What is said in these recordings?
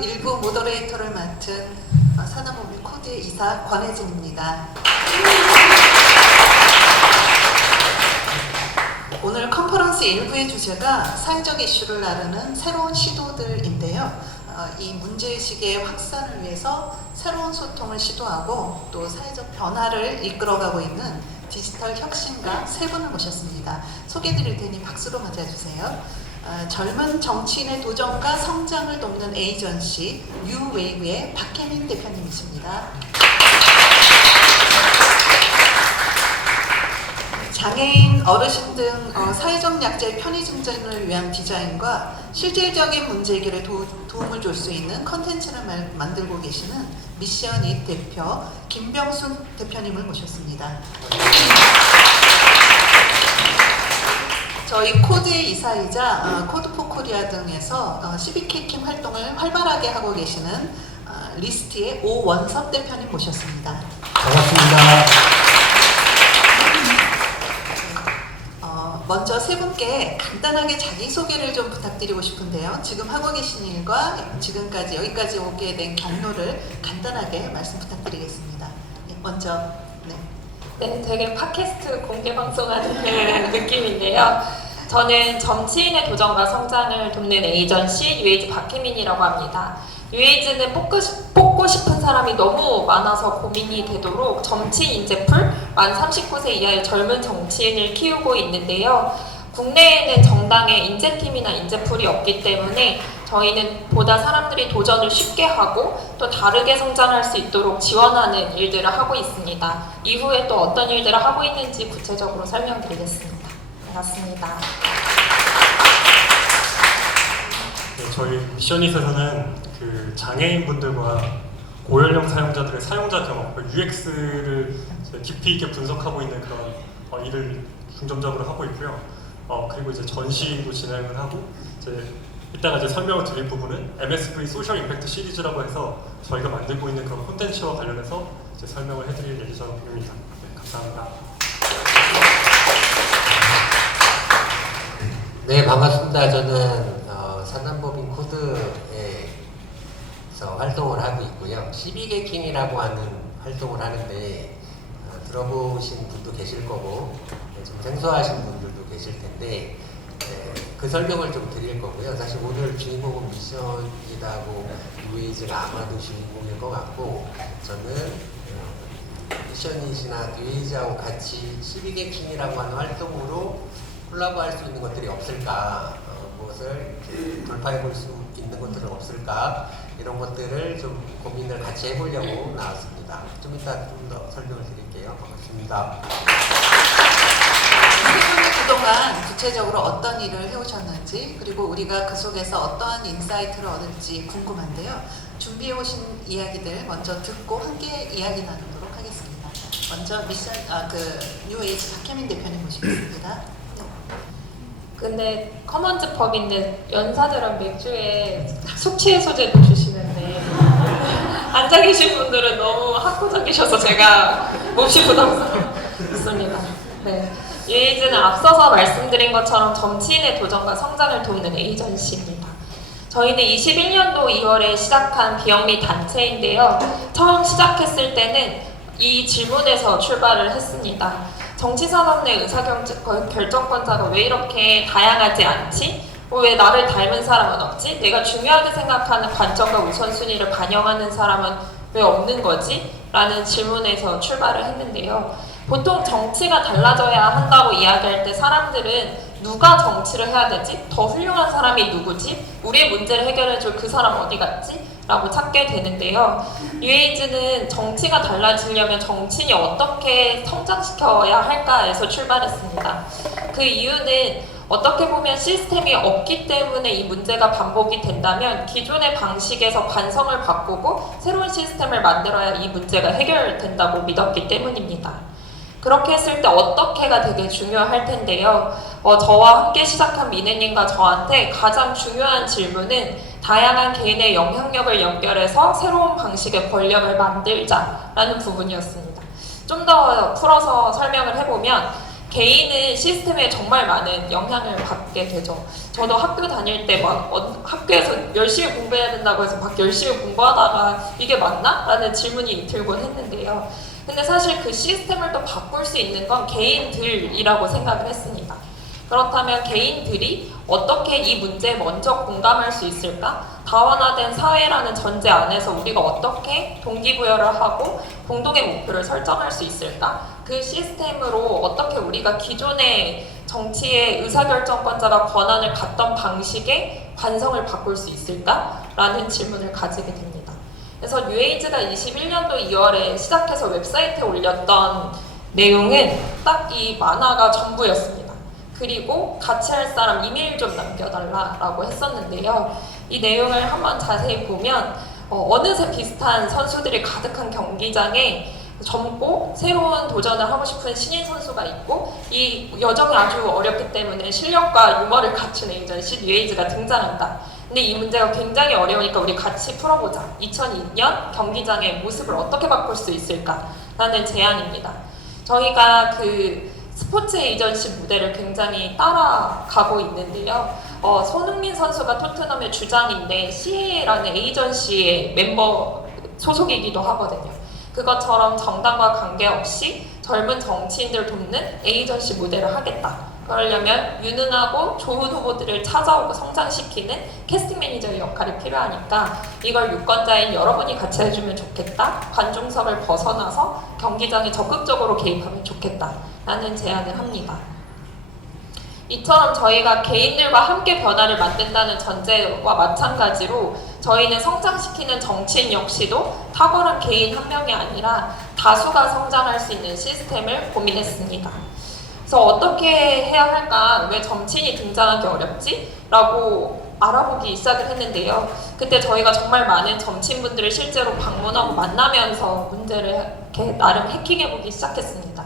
1부 모더레이터를 맡은 산업법인 코드의 이사 권혜진입니다. 오늘 컨퍼런스 1부의 주제가 사회적 이슈를 나르는 새로운 시도들인데요. 이 문제의식의 확산을 위해서 새로운 소통을 시도하고 또 사회적 변화를 이끌어가고 있는 디지털 혁신가 세 분을 모셨습니다. 소개해드릴 테니 박수로 맞아주세요. 젊은 정치인의 도전과 성장을 돕는 에이전시 뉴웨이브의 박혜민 대표님이십니다. 장애인, 어르신 등 사회적 약자의 편의 증진을 위한 디자인과 실질적인 문제 해결에 도움을 줄 수 있는 컨텐츠를 만들고 계시는 미션잇 대표 김병순 대표님을 모셨습니다. 저희 코드의 이사이자 코드4코리아 등에서 CBK킴 활동을 활발하게 하고 계시는 리스트의 오원섭 대표님 모셨습니다. 반갑습니다. 먼저 세 분께 간단하게 자기소개를 좀 부탁드리고 싶은데요. 지금 하고 계신 일과 지금까지 여기까지 오게 된 경로를 간단하게 말씀 부탁드리겠습니다. 먼저 네, 되게 팟캐스트 공개 방송하는 느낌인데요. 저는 정치인의 도전과 성장을 돕는 에이전시 뉴에이즈 박혜민이라고 합니다. 뉴에이즈는 뽑고 싶은 사람이 너무 많아서 고민이 되도록 정치 인재풀 만 39세 이하의 젊은 정치인을 키우고 있는데요. 국내에는 정당의 인재팀이나 인재풀이 없기 때문에 저희는 보다 사람들이 도전을 쉽게 하고 또 다르게 성장할 수 있도록 지원하는 일들을 하고 있습니다. 이후에 또 어떤 일들을 하고 있는지 구체적으로 설명드리겠습니다. 반갑습니다. 네, 저희 미션잇에서는 그 장애인분들과 고연령 사용자들의 사용자 경험, UX를 깊이 있게 분석하고 있는 그런 일을 중점적으로 하고 있고요. 그리고 이제 전시도 진행을 하고 이따가 이제 설명을 드릴 부분은 MSV 소셜 임팩트 시리즈라고 해서 저희가 만들고 있는 그런 콘텐츠와 관련해서 이제 설명을 해드릴 예정입니다. 네, 감사합니다. 네, 반갑습니다. 저는 산업법인 코드에서 활동을 하고 있고요. 12개킹이라고 하는 활동을 하는데 들어보신 분도 계실 거고 좀 생소하신 분들도 계실 텐데 그 설명을 좀 드릴 거고요. 사실 오늘 주인공은 미션이라고 뉴에이즈가 아마도 주인공일 것 같고 저는 미션잇이나 뉴에이즈하고 같이 12개킹이라고 하는 활동으로 콜라보할 수 있는 것들이 없을까, 무엇을 돌파해 볼 수 있는 것들은 없을까, 이런 것들을 좀 고민을 같이 해보려고 나왔습니다. 좀 이따 좀 더 설명을 드릴게요. 반갑습니다. 세 분이 그동안 구체적으로 어떤 일을 해오셨는지 그리고 우리가 그 속에서 어떠한 인사이트를 얻을지 궁금한데요. 준비해 오신 이야기들 먼저 듣고 함께 이야기 나누도록 하겠습니다. 먼저 뉴에이즈 박혜민 대표님 모시겠습니다. 근데 커먼즈 펍인데 연사들은 맥주에 숙취 해소제도 주시는데 앉아 계신 분들은 너무 학구적이셔서 제가 몹시 부담스럽습니다. 네, 뉴에이즈는 앞서서 말씀드린 것처럼 정치인의 도전과 성장을 돕는 에이전시입니다. 저희는 21년도 2월에 시작한 비영리 단체인데요. 처음 시작했을 때는 이 질문에서 출발을 했습니다. 정치산업 내 의사결정권자가 왜 이렇게 다양하지 않지? 왜 나를 닮은 사람은 없지? 내가 중요하게 생각하는 관점과 우선순위를 반영하는 사람은 왜 없는 거지? 라는 질문에서 출발을 했는데요. 보통 정치가 달라져야 한다고 이야기할 때 사람들은 누가 정치를 해야 되지? 더 훌륭한 사람이 누구지? 우리의 문제를 해결해줄 그 사람 어디 갔지? 라고 찾게 되는데요. 뉴에이즈는 정치가 달라지려면 정치인이 어떻게 성장시켜야 할까에서 출발했습니다. 그 이유는 어떻게 보면 시스템이 없기 때문에 이 문제가 반복이 된다면 기존의 방식에서 관성을 바꾸고 새로운 시스템을 만들어야 이 문제가 해결된다고 믿었기 때문입니다. 그렇게 했을 때 어떻게가 되게 중요할 텐데요. 저와 함께 시작한 미네님과 저한테 가장 중요한 질문은 다양한 개인의 영향력을 연결해서 새로운 방식의 권력을 만들자라는 부분이었습니다. 좀 더 풀어서 설명을 해보면 개인은 시스템에 정말 많은 영향을 받게 되죠. 저도 학교 다닐 때 막 학교에서 열심히 공부해야 된다고 해서 막 열심히 공부하다가 이게 맞나? 라는 질문이 들곤 했는데요. 근데 사실 그 시스템을 또 바꿀 수 있는 건 개인들이라고 생각을 했습니다. 그렇다면 개인들이 어떻게 이 문제에 먼저 공감할 수 있을까? 다원화된 사회라는 전제 안에서 우리가 어떻게 동기부여를 하고 공동의 목표를 설정할 수 있을까? 그 시스템으로 어떻게 우리가 기존의 정치의 의사결정권자가 권한을 갖던 방식의 관성을 바꿀 수 있을까? 라는 질문을 가지게 됩니다. 그래서 뉴에이즈가 21년도 2월에 시작해서 웹사이트에 올렸던 내용은 딱 이 만화가 전부였습니다. 그리고 같이 할 사람 이메일 좀 남겨달라고 했었는데요. 이 내용을 한번 자세히 보면 어느새 비슷한 선수들이 가득한 경기장에 젊고 새로운 도전을 하고 싶은 신인 선수가 있고 이 여정이 아주 어렵기 때문에 실력과 유머를 갖춘 에이전시 뉴에이즈가 등장한다. 근데 이 문제가 굉장히 어려우니까 우리 같이 풀어보자. 2002년 경기장의 모습을 어떻게 바꿀 수 있을까? 라는 제안입니다. 저희가 그 스포츠 에이전시 모델을 굉장히 따라가고 있는데요. 손흥민 선수가 토트넘의 주장인데 CA라는 에이전시의 멤버 소속이기도 하거든요. 그것처럼 정당과 관계없이 젊은 정치인들 돕는 에이전시 모델을 하겠다. 그러려면 유능하고 좋은 후보들을 찾아오고 성장시키는 캐스팅 매니저의 역할이 필요하니까 이걸 유권자인 여러분이 같이 해주면 좋겠다. 관중석을 벗어나서 경기장에 적극적으로 개입하면 좋겠다. 라는 제안을 합니다. 이처럼 저희가 개인들과 함께 변화를 만든다는 전제와 마찬가지로 저희는 성장시키는 정치인 역시도 탁월한 개인 한 명이 아니라 다수가 성장할 수 있는 시스템을 고민했습니다. 그래서 어떻게 해야 할까? 왜 정치인이 등장하기 어렵지? 라고 알아보기 시작을 했는데요. 그때 저희가 정말 많은 정치인분들을 실제로 방문하고 만나면서 문제를 이렇게 나름 해킹해보기 시작했습니다.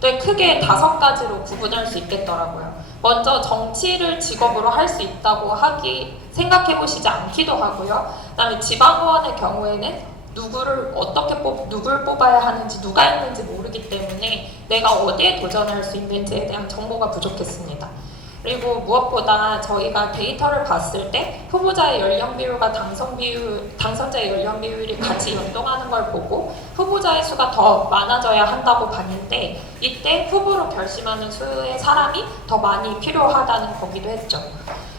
또 크게 5가지로 구분할 수 있겠더라고요. 먼저 정치를 직업으로 할 수 있다고 생각해보시지 않기도 하고요. 그다음에 지방의원의 경우에는 누구를 누굴 뽑아야 하는지 누가 있는지 모르기 때문에 내가 어디에 도전할 수 있는지에 대한 정보가 부족했습니다. 그리고 무엇보다 저희가 데이터를 봤을 때 후보자의 연령 비율과 당선자의 연령 비율이 같이 연동하는 걸 보고 후보자의 수가 더 많아져야 한다고 봤는데 이때 후보로 결심하는 수의 사람이 더 많이 필요하다는 거기도 했죠.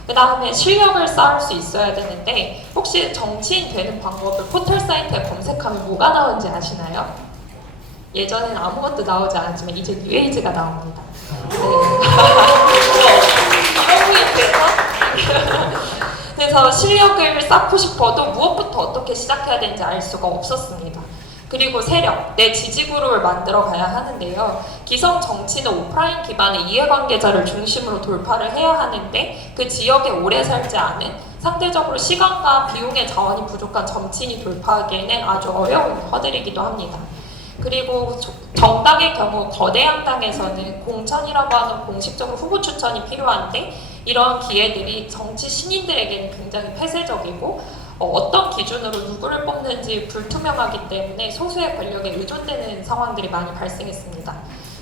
그 다음에 실력을 쌓을 수 있어야 되는데 혹시 정치인 되는 방법을 포털 사이트에 검색하면 뭐가 나오는지 아시나요? 예전에는 아무것도 나오지 않았지만 이제 뉴에이즈가 나옵니다. 그래서 실력을 쌓고 싶어도 무엇부터 어떻게 시작해야 되는지 알 수가 없었습니다. 그리고 세력, 내 지지그룹을 만들어 가야 하는데요. 기성 정치는 오프라인 기반의 이해관계자를 중심으로 돌파를 해야 하는데 그 지역에 오래 살지 않은 상대적으로 시간과 비용의 자원이 부족한 정치인이 돌파하기에는 아주 어려운 허들이기도 합니다. 그리고 정당의 경우 거대 양당에서는 공천이라고 하는 공식적인 후보 추천이 필요한데 이런 기회들이 정치 신인들에게는 굉장히 폐쇄적이고 어떤 기준으로 누구를 뽑는지 불투명하기 때문에 소수의 권력에 의존되는 상황들이 많이 발생했습니다.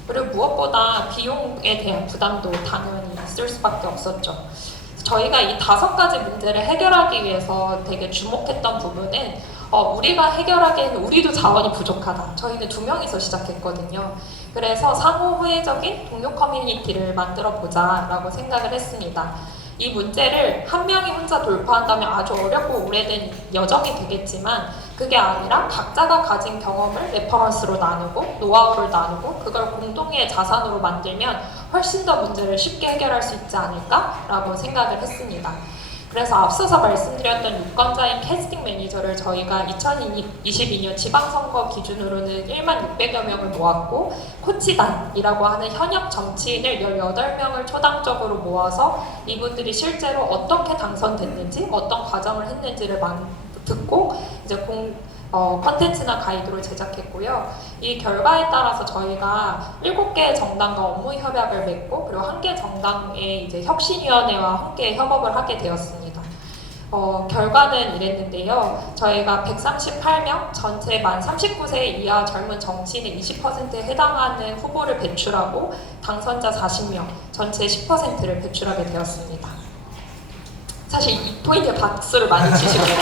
그리고 무엇보다 비용에 대한 부담도 당연히 있을 수밖에 없었죠. 저희가 이 5가지 문제를 해결하기 위해서 되게 주목했던 부분은 우리가 해결하기에는 우리도 자원이 부족하다. 저희는 2명이서 시작했거든요. 그래서 상호회적인 동료 커뮤니티를 만들어 보자 라고 생각을 했습니다. 이 문제를 한 명이 혼자 돌파한다면 아주 어렵고 오래된 여정이 되겠지만 그게 아니라 각자가 가진 경험을 레퍼런스로 나누고 노하우를 나누고 그걸 공동의 자산으로 만들면 훨씬 더 문제를 쉽게 해결할 수 있지 않을까라고 생각을 했습니다. 그래서 앞서서 말씀드렸던 유권자인 캐스팅 매니저를 저희가 2022년 지방선거 기준으로는 1만 600여 명을 모았고 코치단이라고 하는 현역 정치인을 18명을 초당적으로 모아서 이분들이 실제로 어떻게 당선됐는지 어떤 과정을 했는지를 듣고 이제 컨텐츠나 가이드로 제작했고요. 이 결과에 따라서 저희가 7개의 정당과 업무 협약을 맺고 그리고 1개 정당의 이제 혁신위원회와 함께 협업을 하게 되었습니다. 결과는 이랬는데요. 저희가 138명, 전체 만 39세 이하 젊은 정치인의 20%에 해당하는 후보를 배출하고 당선자 40명, 전체 10%를 배출하게 되었습니다. 사실 이 포인트에 박수를 많이 치시거든요.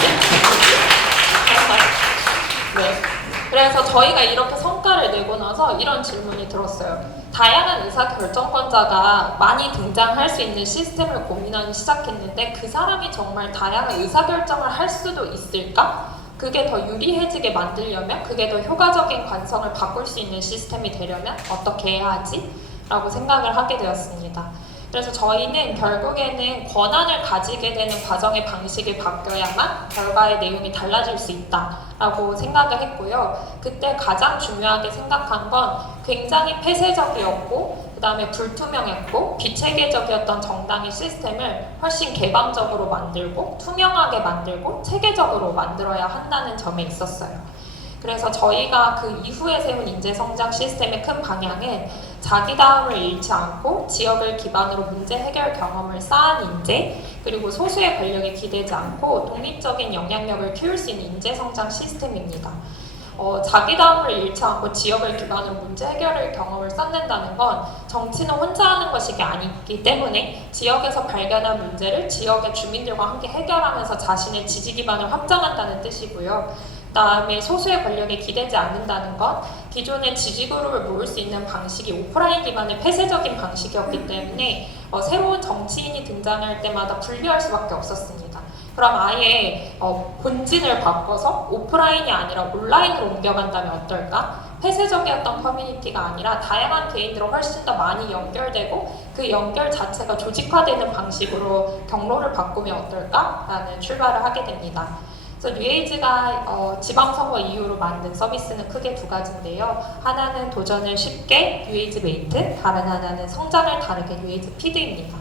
네. 그래서 저희가 이렇게 성과를 내고 나서 이런 질문이 들었어요. 다양한 의사결정권자가 많이 등장할 수 있는 시스템을 고민하기 시작했는데 그 사람이 정말 다양한 의사결정을 할 수도 있을까? 그게 더 유리해지게 만들려면, 그게 더 효과적인 관성을 바꿀 수 있는 시스템이 되려면 어떻게 해야 하지? 라고 생각을 하게 되었습니다. 그래서 저희는 결국에는 권한을 가지게 되는 과정의 방식이 바뀌어야만 결과의 내용이 달라질 수 있다라고 생각을 했고요. 그때 가장 중요하게 생각한 건 굉장히 폐쇄적이었고 그 다음에 불투명했고 비체계적이었던 정당의 시스템을 훨씬 개방적으로 만들고 투명하게 만들고 체계적으로 만들어야 한다는 점에 있었어요. 그래서 저희가 그 이후에 세운 인재성장 시스템의 큰 방향은 자기다움을 잃지 않고 지역을 기반으로 문제 해결 경험을 쌓은 인재, 그리고 소수의 권력에 기대지 않고 독립적인 영향력을 키울 수 있는 인재성장 시스템입니다. 자기다움을 잃지 않고 지역을 기반으로 문제 해결의 경험을 쌓는다는 건 정치는 혼자 하는 것이 아니기 때문에 지역에서 발견한 문제를 지역의 주민들과 함께 해결하면서 자신의 지지 기반을 확장한다는 뜻이고요. 그다음에 소수의 권력에 기대지 않는다는 건 기존의 지지그룹을 모을 수 있는 방식이 오프라인 기반의 폐쇄적인 방식이었기 때문에 새로운 정치인이 등장할 때마다 분리할 수밖에 없었습니다. 그럼 아예 본진을 바꿔서 오프라인이 아니라 온라인으로 옮겨간다면 어떨까? 폐쇄적이었던 커뮤니티가 아니라 다양한 개인들과 훨씬 더 많이 연결되고 그 연결 자체가 조직화되는 방식으로 경로를 바꾸면 어떨까라는 출발을 하게 됩니다. 그래서 뉴에이지가 지방선거 이후로 만든 서비스는 크게 두 가지인데요. 하나는 도전을 쉽게 뉴에이지 메이트, 다른 하나는 성장을 다르게 뉴에이지 피드입니다.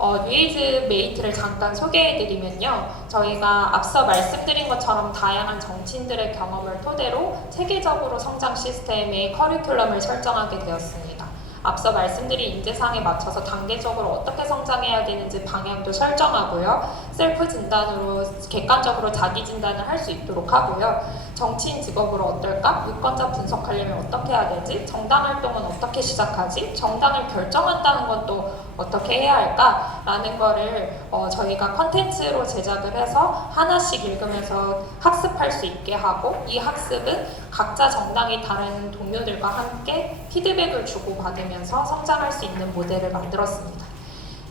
뉴에이지 메이트를 잠깐 소개해드리면요. 저희가 앞서 말씀드린 것처럼 다양한 정치인들의 경험을 토대로 체계적으로 성장 시스템의 커리큘럼을 설정하게 되었습니다. 앞서 말씀드린 인재상에 맞춰서 단계적으로 어떻게 성장해야 되는지 방향도 설정하고요. 셀프 진단으로 객관적으로 자기 진단을 할 수 있도록 하고요. 정치인 직업으로 어떨까? 유권자 분석하려면 어떻게 해야 되지? 정당 활동은 어떻게 시작하지? 정당을 결정한다는 건 또 어떻게 해야 할까? 라는 거를 저희가 컨텐츠로 제작을 해서 하나씩 읽으면서 학습할 수 있게 하고 이 학습은 각자 정당이 다른 동료들과 함께 피드백을 주고받으면서 성장할 수 있는 모델을 만들었습니다.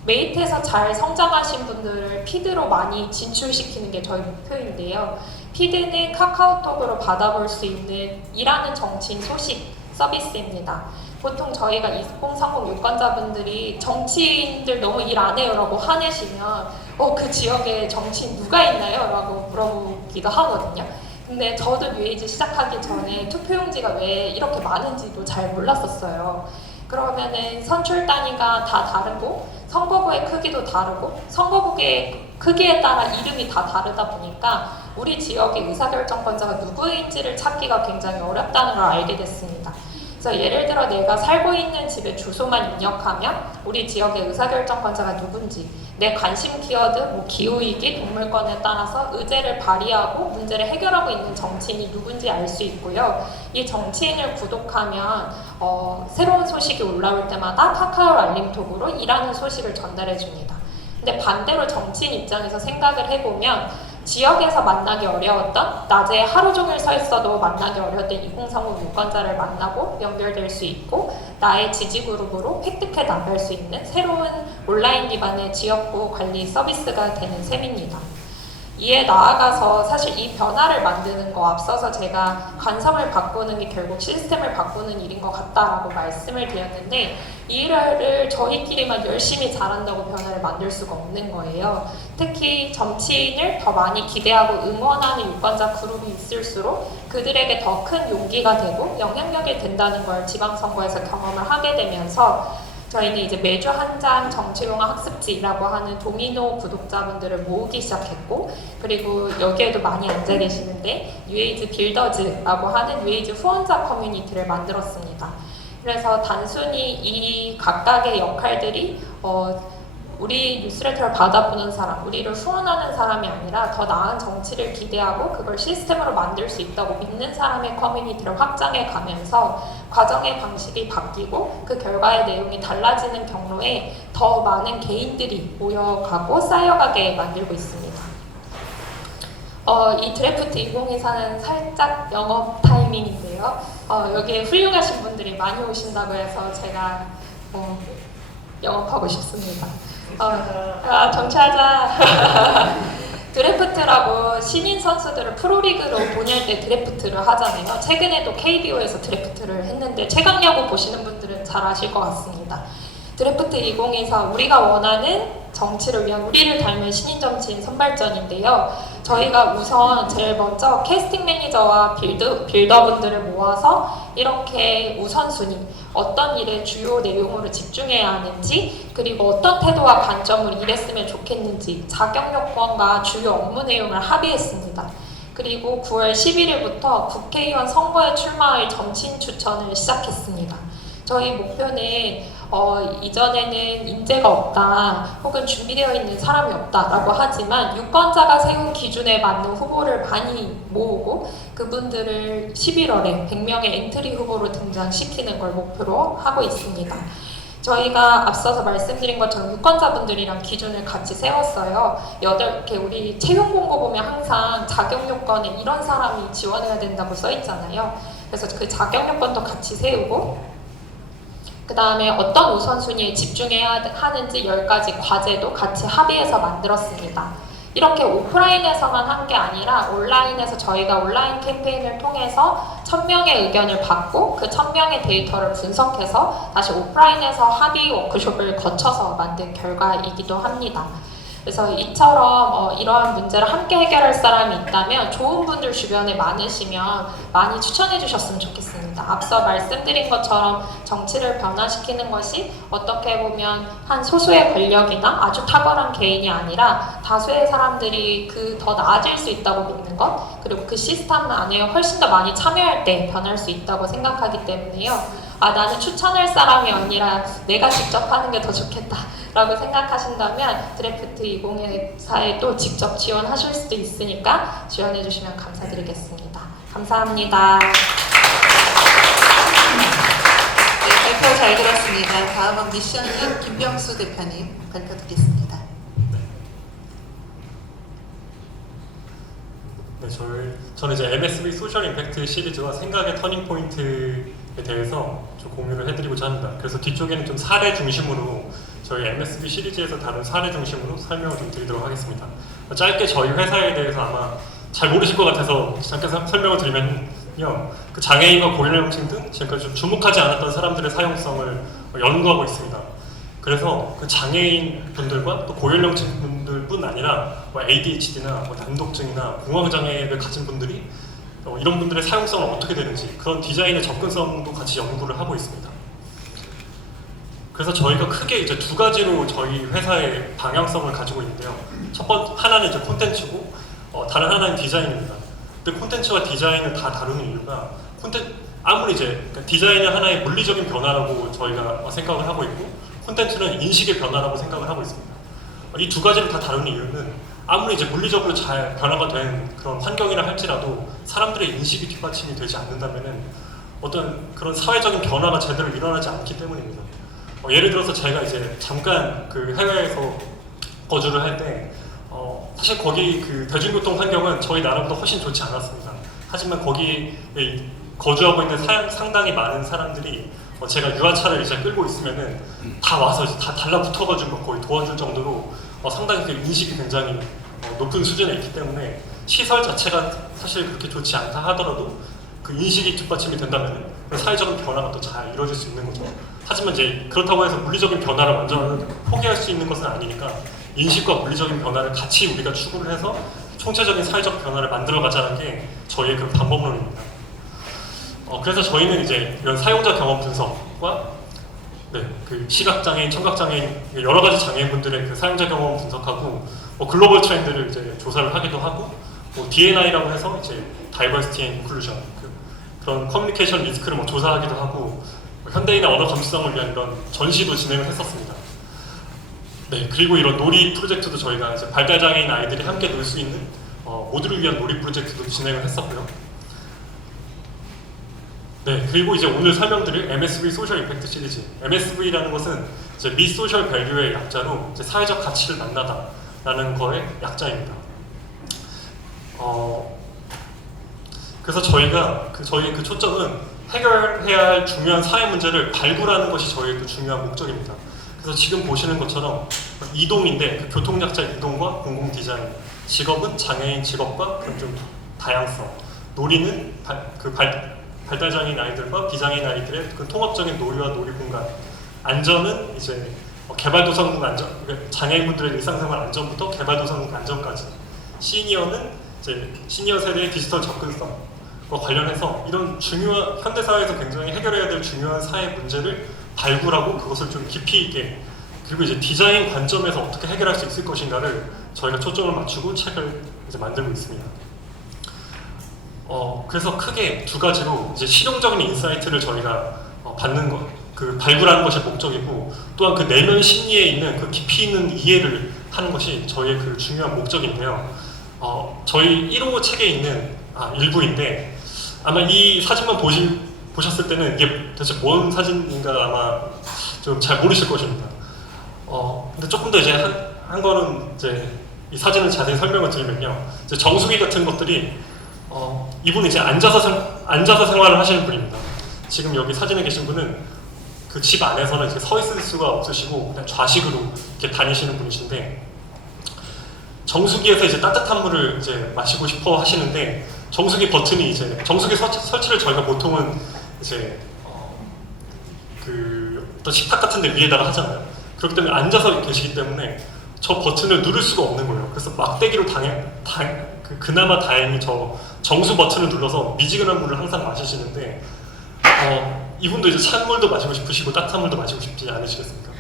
메이트에서 잘 성장하신 분들을 피드로 많이 진출시키는 게 저희 목표인데요. 피드는 카카오톡으로 받아볼 수 있는 일하는 정치인 소식 서비스입니다. 보통 저희가 2030 유권자분들이 정치인들 너무 일 안 해요 라고 화내시면 그 지역에 정치인 누가 있나요? 라고 물어보기도 하거든요. 근데 저도 뉴에이지 시작하기 전에 투표용지가 왜 이렇게 많은지도 잘 몰랐었어요. 그러면은 선출 단위가 다 다르고 선거구의 크기도 다르고 선거구의 크기에 따라 이름이 다 다르다 보니까 우리 지역의 의사결정권자가 누구인지를 찾기가 굉장히 어렵다는 걸 알게 됐습니다. 그래서 예를 들어 내가 살고 있는 집의 주소만 입력하면 우리 지역의 의사결정권자가 누군지, 내 관심 키워드, 기후위기, 동물권에 따라서 의제를 발의하고 문제를 해결하고 있는 정치인이 누군지 알 수 있고요. 이 정치인을 구독하면 새로운 소식이 올라올 때마다 카카오 알림톡으로 일하는 소식을 전달해 줍니다. 근데 반대로 정치인 입장에서 생각을 해보면 지역에서 만나기 어려웠던, 낮에 하루 종일 서 있어도 만나기 어려웠던 2030 유권자를 만나고 연결될 수 있고 나의 지지 그룹으로 획득해 나갈 수 있는 새로운 온라인 기반의 지역구 관리 서비스가 되는 셈입니다. 이에 나아가서 사실 이 변화를 만드는 거 앞서서 제가 관성을 바꾸는 게 결국 시스템을 바꾸는 일인 것 같다라고 말씀을 드렸는데 이 일을 저희끼리만 열심히 잘한다고 변화를 만들 수가 없는 거예요. 특히 정치인을 더 많이 기대하고 응원하는 유권자 그룹이 있을수록 그들에게 더 큰 용기가 되고 영향력이 된다는 걸 지방선거에서 경험을 하게 되면서 저희는 이제 매주 한 장 정치용어 학습지라고 하는 도미노 구독자분들을 모으기 시작했고 그리고 여기에도 많이 앉아 계시는데 뉴에이지 빌더즈라고 하는 뉴에이지 후원자 커뮤니티를 만들었습니다. 그래서 단순히 이 각각의 역할들이 우리 뉴스레터를 받아보는 사람, 우리를 후원하는 사람이 아니라 더 나은 정치를 기대하고 그걸 시스템으로 만들 수 있다고 믿는 사람의 커뮤니티를 확장해 가면서 과정의 방식이 바뀌고 그 결과의 내용이 달라지는 경로에 더 많은 개인들이 모여가고 쌓여가게 만들고 있습니다. 이 드래프트 2024는 살짝 영업 타이밍인데요. 여기에 훌륭하신 분들이 많이 오신다고 해서 제가 영업하고 싶습니다. 정치하자. 드래프트라고 신인 선수들을 프로리그로 보낼 때 드래프트를 하잖아요. 최근에도 KBO에서 드래프트를 했는데 최강야구 보시는 분들은 잘 아실 것 같습니다. 드래프트 2024 우리가 원하는 정치를 위한 우리를 닮은 신인 정치인 선발전인데요. 저희가 우선 제일 먼저 캐스팅 매니저와 빌더분들을 모아서 이렇게 우선순위, 어떤 일에 주요 내용으로 집중해야 하는지, 그리고 어떤 태도와 관점으로 일했으면 좋겠는지 자격 요건과 주요 업무 내용을 합의했습니다. 그리고 9월 11일부터 국회의원 선거에 출마할 정치인 추천을 시작했습니다. 저희 목표는 이전에는 인재가 없다 혹은 준비되어 있는 사람이 없다라고 하지만 유권자가 세운 기준에 맞는 후보를 많이 모으고 그분들을 11월에 100명의 엔트리 후보로 등장시키는 걸 목표로 하고 있습니다. 저희가 앞서서 말씀드린 것처럼 유권자분들이랑 기준을 같이 세웠어요. 8개 우리 채용 공고 보면 항상 자격 요건에 이런 사람이 지원해야 된다고 써 있잖아요. 그래서 그 자격 요건도 같이 세우고 그 다음에 어떤 우선순위에 집중해야 하는지 10가지 과제도 같이 합의해서 만들었습니다. 이렇게 오프라인에서만 한 게 아니라 온라인에서 저희가 온라인 캠페인을 통해서 1000명의 의견을 받고 그 1000명의 데이터를 분석해서 다시 오프라인에서 합의 워크숍을 거쳐서 만든 결과이기도 합니다. 그래서 이처럼 이러한 문제를 함께 해결할 사람이 있다면 좋은 분들 주변에 많으시면 많이 추천해 주셨으면 좋겠습니다. 앞서 말씀드린 것처럼 정치를 변화시키는 것이 어떻게 보면 한 소수의 권력이나 아주 탁월한 개인이 아니라 다수의 사람들이 그 더 나아질 수 있다고 믿는 것, 그리고 그 시스템 안에 훨씬 더 많이 참여할 때 변할 수 있다고 생각하기 때문에요. 나는 추천할 사람이 아니라 내가 직접 하는 게 더 좋겠다 라고 생각하신다면 드래프트 2024에도 직접 지원하실 수도 있으니까 지원해 주시면 감사드리겠습니다. 감사합니다. 네, 발표 잘 들었습니다. 다음은 미션인 김병수 대표님 발표 듣겠습니다. 네, 저는 이제 MSB 소셜 임팩트 시리즈와 생각의 터닝 포인트에 대해서 좀 공유를 해드리고자 합니다. 그래서 뒤쪽에는 좀 사례 중심으로 저희 MSB 시리즈에서 다룬 사례 중심으로 설명을 좀 드리도록 하겠습니다. 짧게 저희 회사에 대해서 아마 잘 모르실 것 같아서 잠깐 설명을 드리면요, 그 장애인과 고령층 등 지금까지 좀 주목하지 않았던 사람들의 사용성을 연구하고 있습니다. 그래서 그 장애인 분들과 또 고연령층 분들뿐 아니라 ADHD나 난독증이나 공황장애를 가진 분들이 이런 분들의 사용성은 어떻게 되는지 그런 디자인의 접근성도 같이 연구를 하고 있습니다. 그래서 저희가 크게 이제 두 가지로 저희 회사의 방향성을 가지고 있는데요. 하나는 이제 콘텐츠고 다른 하나는 디자인입니다. 근데 콘텐츠와 디자인을 다 다루는 이유가 아무리 이제 디자인은 하나의 물리적인 변화라고 저희가 생각을 하고 있고 콘텐츠는 인식의 변화라고 생각을 하고 있습니다. 이 두 가지를 다 다루는 이유는 아무리 이제 물리적으로 잘 변화가 된 그런 환경이라 할지라도 사람들의 인식이 뒷받침이 되지 않는다면은 어떤 그런 사회적인 변화가 제대로 일어나지 않기 때문입니다. 예를 들어서 제가 이제 잠깐 그 해외에서 거주를 할 때 사실 거기 그 대중교통 환경은 저희 나라보다 훨씬 좋지 않았습니다. 하지만 거기에 거주하고 있는 상당히 많은 사람들이 제가 유아차를 이제 끌고 있으면은 다 와서 이제 다 달라붙어가지고 거의 도와줄 정도로 상당히 그 인식이 굉장히 높은 수준에 있기 때문에 시설 자체가 사실 그렇게 좋지 않다 하더라도 그 인식이 뒷받침이 된다면 사회적인 변화가 또 잘 이루어질 수 있는 거죠. 하지만 이제 그렇다고 해서 물리적인 변화를 완전 포기할 수 있는 것은 아니니까 인식과 물리적인 변화를 같이 우리가 추구를 해서 총체적인 사회적 변화를 만들어가자는 게 저희의 그 방법론입니다. 그래서 저희는 이제 이런 사용자 경험 분석과 그 시각장애인, 청각장애인 여러 가지 장애인분들의 그 사용자 경험 분석하고 글로벌 트렌드를 이제 조사를 하기도 하고 D&I라고 해서 이제 다이버시티 앤 인클루전 그런 커뮤니케이션 리스크를 조사하기도 하고 현대인의 언어 감수성을 위한 이런 전시도 진행을 했었습니다. 네, 그리고 이런 놀이 프로젝트도 저희가 이제 발달장애인 아이들이 함께 놀 수 있는 모두를 위한 놀이 프로젝트도 진행을 했었고요. 네, 그리고 이제 오늘 설명드릴 MSV 소셜 임팩트 시리즈. MSV라는 것은 이제 미 소셜 밸류의 약자로 이제 사회적 가치를 만나다라는 거의 약자입니다. 그래서 저희의 그 초점은 해결해야 할 중요한 사회 문제를 발굴하는 것이 저희의 그 중요한 목적입니다. 그래서 지금 보시는 것처럼 이동인데 그 교통약자 이동과 공공 디자인, 직업은 장애인 직업과 좀 다양성, 놀이는 발달장애인 아이들과 비장애인 아이들의 그 통합적인 놀이와 놀이 공간, 안전은 이제 개발도상국 안전, 장애인분들의 일상생활 안전부터 개발도상국 안전까지, 시니어는 이제 시니어 세대의 디지털 접근성과 관련해서 이런 중요한 현대사회에서 굉장히 해결해야 될 중요한 사회 문제를 발굴하고 그것을 좀 깊이 있게, 그리고 이제 디자인 관점에서 어떻게 해결할 수 있을 것인가를 저희가 초점을 맞추고 책을 이제 만들고 있습니다. 그래서 크게 두 가지로 이제 실용적인 인사이트를 저희가 발굴하는 것이 목적이고, 또한 그 내면 심리에 있는 그 깊이 있는 이해를 하는 것이 저희의 그 중요한 목적인데요. 저희 1호 책에 있는 일부인데, 아마 이 사진만 보셨을 때는 이게 도대체 뭔 사진인가 아마 좀 잘 모르실 것입니다. 근데 조금 더 이제 한 거는 이제 이 사진을 자세히 설명을 드리면요. 이제 정수기 같은 것들이 이분은 이제 앉아서 생활을 하시는 분입니다. 지금 여기 사진에 계신 분은 그 집 안에서는 이제 서 있을 수가 없으시고 그냥 좌식으로 이렇게 다니시는 분이신데, 정수기에서 이제 따뜻한 물을 이제 마시고 싶어 하시는데, 정수기 버튼이 이제 정수기 설치를 저희가 보통은 이제 그 어떤 식탁 같은 데 위에다가 하잖아요. 그렇기 때문에 앉아서 계시기 때문에 저 버튼을 누를 수가 없는 거예요. 그래서 막대기로 그나마 다행히 저 정수 버튼을 눌러서 미지근한 물을 항상 마시시는데, 이분도 이제 찬 물도 마시고 싶으시고 따뜻한 물도 마시고 싶지 않으시겠습니까?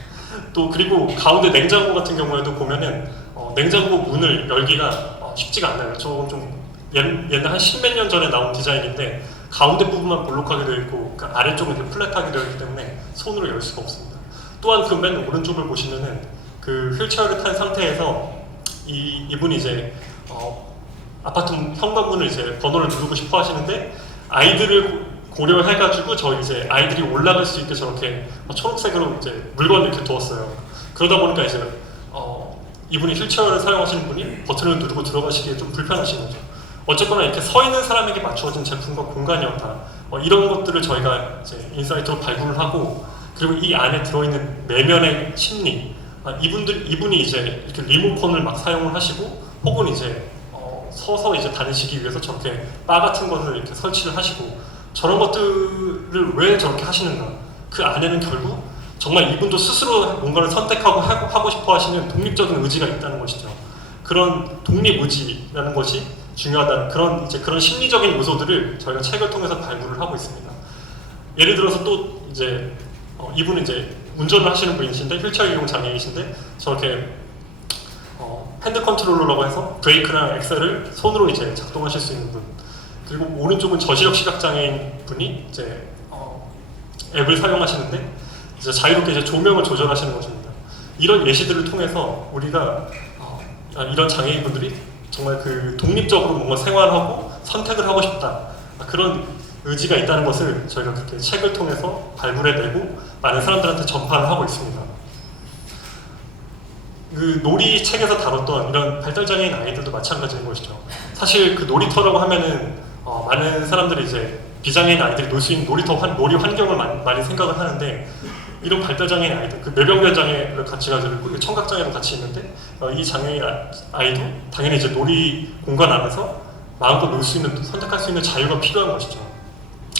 또 그리고 가운데 냉장고 같은 경우에도 보면은 냉장고 문을 열기가 쉽지가 않아요. 저건 좀 옛날 한 십몇 년 전에 나온 디자인인데 가운데 부분만 볼록하게 되어 있고 그 아래쪽은 이렇게 플랫하게 되어 있기 때문에 손으로 열 수가 없습니다. 또한 그 맨 오른쪽을 보시면은 그 휠체어를 탄 상태에서 이분이 이제 아파트 현관문을 이제 번호를 누르고 싶어 하시는데, 아이들을 고려해가지고 저희 이제 아이들이 올라갈 수 있게 저렇게 초록색으로 이제 물건을 이렇게 두었어요. 그러다 보니까 이제 이분이 휠체어를 사용하시는 분이 버튼을 누르고 들어가시기에 좀 불편하신 거죠. 어쨌거나 이렇게 서 있는 사람에게 맞추어진 제품과 공간이었다. 이런 것들을 저희가 이제 인사이트로 발굴을 하고, 그리고 이 안에 들어있는 내면의 심리, 이분이 이제 이렇게 리모컨을 막 사용을 하시고, 혹은 이제 서서 이제 다니시기 위해서 저렇게 바 같은 것을 이렇게 설치를 하시고, 저런 것들을 왜 저렇게 하시는가? 그 안에는 결국 정말 이분도 스스로 뭔가를 선택하고 하고 싶어 하시는 독립적인 의지가 있다는 것이죠. 그런 독립 의지라는 것이 중요하다는 그런 심리적인 요소들을 저희가 책을 통해서 발굴을 하고 있습니다. 예를 들어서 또 이제 이분은 이제 운전을 하시는 분이신데, 휠체어 이용 장애이신데 저렇게 핸드 컨트롤러라고 해서 브레이크랑 엑셀을 손으로 이제 작동하실 수 있는 분, 그리고 오른쪽은 저시력 시각 장애인 분이 이제 앱을 사용하시는데 이제 자유롭게 이제 조명을 조절하시는 것입니다. 이런 예시들을 통해서 우리가 이런 장애인분들이 정말 그 독립적으로 뭔가 생활하고 선택을 하고 싶다, 그런 의지가 있다는 것을 저희가 그렇게 책을 통해서 발굴해내고 많은 사람들한테 전파를 하고 있습니다. 그 놀이 책에서 다뤘던 이런 발달장애인 아이들도 마찬가지인 것이죠. 사실 그 놀이터라고 하면은 많은 사람들이 이제 비장애인 아이들이 놀 수 있는 놀이 환경을 많이 생각을 하는데, 이런 발달장애인 아이들, 그 뇌병변 장애를 같이 가지고 있고 청각 장애도 같이 있는데, 이 장애인 아이도 당연히 이제 놀이 공간 안에서 마음껏 놀 수 있는, 선택할 수 있는 자유가 필요한 것이죠.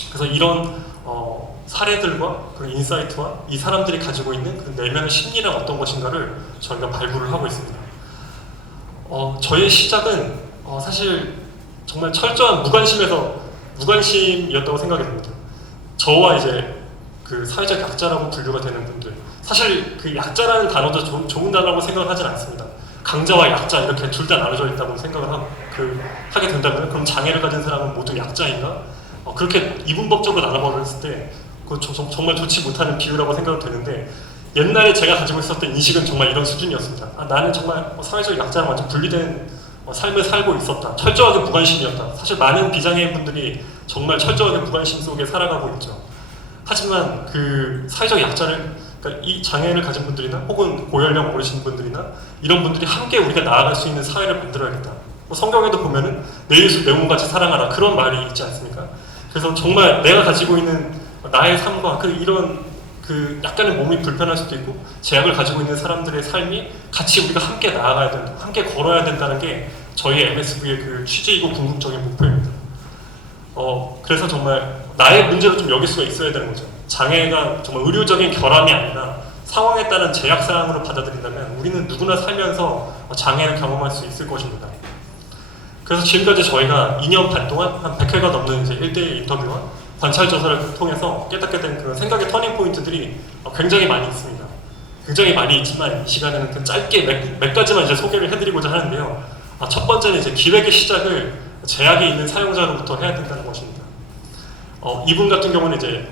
그래서 이런 사례들과 그런 인사이트와 이 사람들이 가지고 있는 그 내면의 심리란 어떤 것인가를 저희가 발굴을 하고 있습니다. 저의 시작은 사실 정말 철저한 무관심이었다고 생각이 듭니다. 저와 이제 그 사회적 약자라고 분류가 되는 분들, 사실 그 약자라는 단어도 좋은 단어라고 생각을 하진 않습니다. 강자와 약자 이렇게 둘 다 나눠져 있다고 생각을 하게 된다면, 그럼 장애를 가진 사람은 모두 약자인가? 그렇게 이분법적으로 나눠버렸을 때 그거 정말 좋지 못하는 비유라고 생각이 되는데, 옛날에 제가 가지고 있었던 인식은 정말 이런 수준이었습니다. 나는 정말 사회적 약자랑 완전 분리된 삶을 살고 있었다. 철저하게 무관심이었다. 사실 많은 비장애인 분들이 정말 철저하게 무관심 속에 살아가고 있죠. 하지만 그 사회적 약자를, 그러니까 이 장애를 가진 분들이나 혹은 고연령 어르신 분들이나 이런 분들이 함께 우리가 나아갈 수 있는 사회를 만들어야겠다. 성경에도 보면은 내 예수 내 몸같이 사랑하라 그런 말이 있지 않습니까? 그래서 정말 내가 가지고 있는 나의 삶과 이런 약간의 몸이 불편할 수도 있고 제약을 가지고 있는 사람들의 삶이 같이 우리가 함께 나아가야 된다, 함께 걸어야 된다는 게 저희 MSV의 그 취지이고 궁극적인 목표입니다. 그래서 정말 나의 문제로 좀 여길 수가 있어야 되는 거죠. 장애가 정말 의료적인 결함이 아니라 상황에 따른 제약사항으로 받아들인다면 우리는 누구나 살면서 장애를 경험할 수 있을 것입니다. 그래서 지금까지 저희가 2년 반 동안 한 100회가 넘는 이제 1대1 인터뷰와 관찰 조사를 통해서 깨닫게 된 그런 생각의 터닝 포인트들이 굉장히 많이 있습니다. 굉장히 많이 있지만 이 시간에는 그 짧게 몇 가지만 이제 소개를 해드리고자 하는데요. 첫 번째는 이제 기획의 시작을 제약이 있는 사용자로부터 해야 된다는 것입니다. 이분 같은 경우는 이제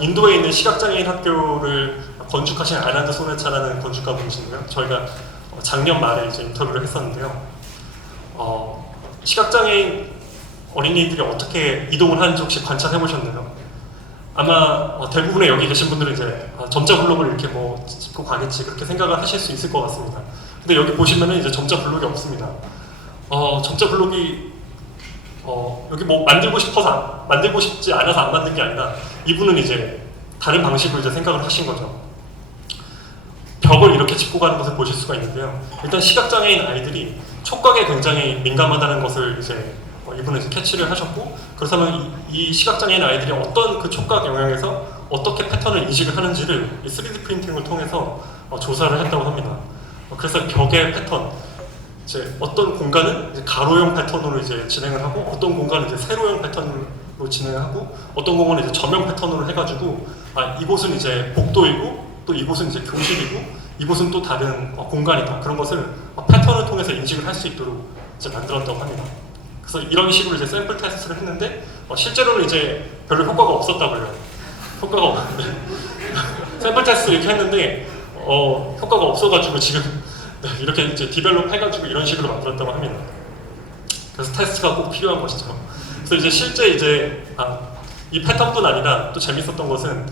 인도에 있는 시각장애인 학교를 건축하신 아난드 소네차라는 건축가 분이신데요. 저희가 작년 말에 이제 인터뷰를 했었는데요. 시각장애인 어린이들이 어떻게 이동을 하는지 혹시 관찰해 보셨나요? 아마 대부분의 여기 계신 분들은 이제 점자 블록을 이렇게 뭐 짚고 가겠지 그렇게 생각을 하실 수 있을 것 같습니다. 근데 여기 보시면은 이제 점자 블록이 없습니다. 점자 블록이 여기 뭐 만들고 싶지 않아서 안 만든 게 아니라 이분은 이제 다른 방식으로 이제 생각을 하신 거죠. 벽을 이렇게 짚고 가는 것을 보실 수가 있는데요. 일단 시각장애인 아이들이 촉각에 굉장히 민감하다는 것을 이제 이분은 이제 캐치를 하셨고, 그렇다면 이 시각장애인 아이들이 어떤 그 촉각 영역에서 어떻게 패턴을 인식을 하는지를 이 3D 프린팅을 통해서 조사를 했다고 합니다. 그래서 벽의 패턴, 이제 어떤 공간은 이제 가로형 패턴으로 이제 진행을 하고, 어떤 공간은 이제 세로형 패턴으로 진행을 하고, 어떤 공간은 이제 점형 패턴으로 해가지고, 이곳은 이제 복도이고, 또 이곳은 이제 교실이고, 이곳은 또 다른 공간이다. 그런 것을 패턴을 통해서 인식을 할 수 있도록 이제 만들었다고 합니다. 그래서 이런 식으로 이제 샘플 테스트를 했는데 실제로는 이제 별로 효과가 없었다고 해요. 효과가 없는데 샘플 테스트 이렇게 했는데 효과가 없어가지고 지금 이렇게 이제 디벨롭 해가지고 이런 식으로 만들었다고 합니다. 그래서 테스트가 꼭 필요한 것이죠. 그래서 이제 실제 이제 이 패턴뿐 아니라 또 재밌었던 것은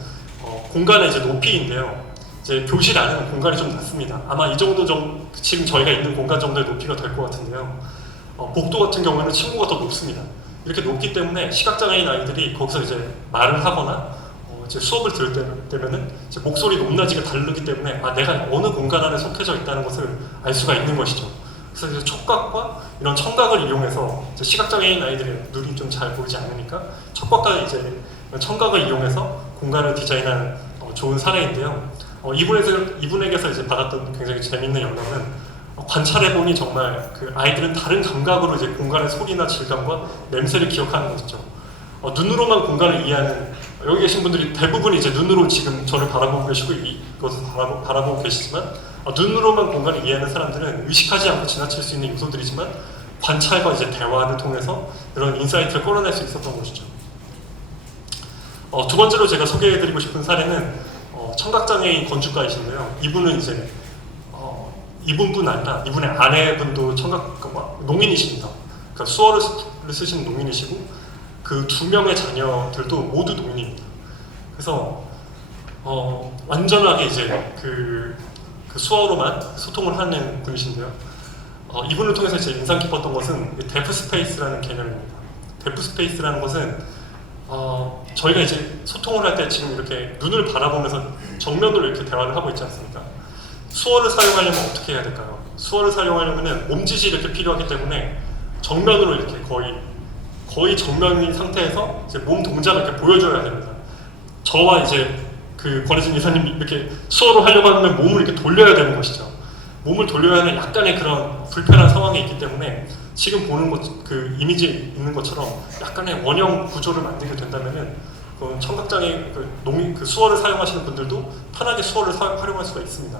공간의 이제 높이인데요. 이제 교실 안에는 공간이 좀 낮습니다. 아마 이 정도 지금 저희가 있는 공간 정도의 높이가 될 것 같은데요. 복도 같은 경우에는 층고가 더 높습니다. 이렇게 높기 때문에 시각장애인 아이들이 거기서 이제 말을 하거나 이제 수업을 들을 때면은 이제 목소리 높낮이가 다르기 때문에 내가 어느 공간 안에 속해져 있다는 것을 알 수가 있는 것이죠. 그래서 이제 촉각과 이런 청각을 이용해서 이제 시각장애인 아이들의 눈이 좀 잘 보이지 않으니까 촉각과 이제 청각을 이용해서 공간을 디자인한 좋은 사례인데요. 이분에게서 이제 받았던 굉장히 재밌는 영감은 관찰해보니 정말 그 아이들은 다른 감각으로 이제 공간의 소리나 질감과 냄새를 기억하는 것이죠. 눈으로만 공간을 이해하는, 여기 계신 분들이 대부분 이제 눈으로 지금 저를 바라보고 계시고 이것을 바라보고 계시지만 눈으로만 공간을 이해하는 사람들은 의식하지 않고 지나칠 수 있는 요소들이지만 관찰과 이제 대화를 통해서 이런 인사이트를 끌어낼 수 있었던 것이죠. 두 번째로 제가 소개해드리고 싶은 사례는 청각장애인 건축가이신데요. 이분은 이제 이분뿐 아니라 이분의 아내분도 농인이십니다. 그러니까 수어를 쓰시는 농인이시고 그 2명의 자녀들도 모두 농인입니다. 그래서 완전하게 이제 그 수어로만 소통을 하는 분이신데요. 이분을 통해서 이제 인상 깊었던 것은 데프 스페이스라는 개념입니다. 데프 스페이스라는 것은 저희가 이제 소통을 할 때 지금 이렇게 눈을 바라보면서 정면으로 이렇게 대화를 하고 있지 않습니까? 수어를 사용하려면 어떻게 해야 될까요? 수어를 사용하려면 몸짓이 이렇게 필요하기 때문에 정면으로 이렇게 거의 정면인 상태에서 이제 몸 동작을 이렇게 보여줘야 됩니다. 저와 이제 그 권혜진 이사님이 이렇게 수어를 하려고 하면 몸을 이렇게 돌려야 되는 것이죠. 몸을 돌려야 하는 약간의 그런 불편한 상황이 있기 때문에 지금 보는 그 이미지 있는 것처럼 약간의 원형 구조를 만들게 된다면은 그 청각장애 그 수어를 사용하시는 분들도 편하게 수어를 활용할 수가 있습니다.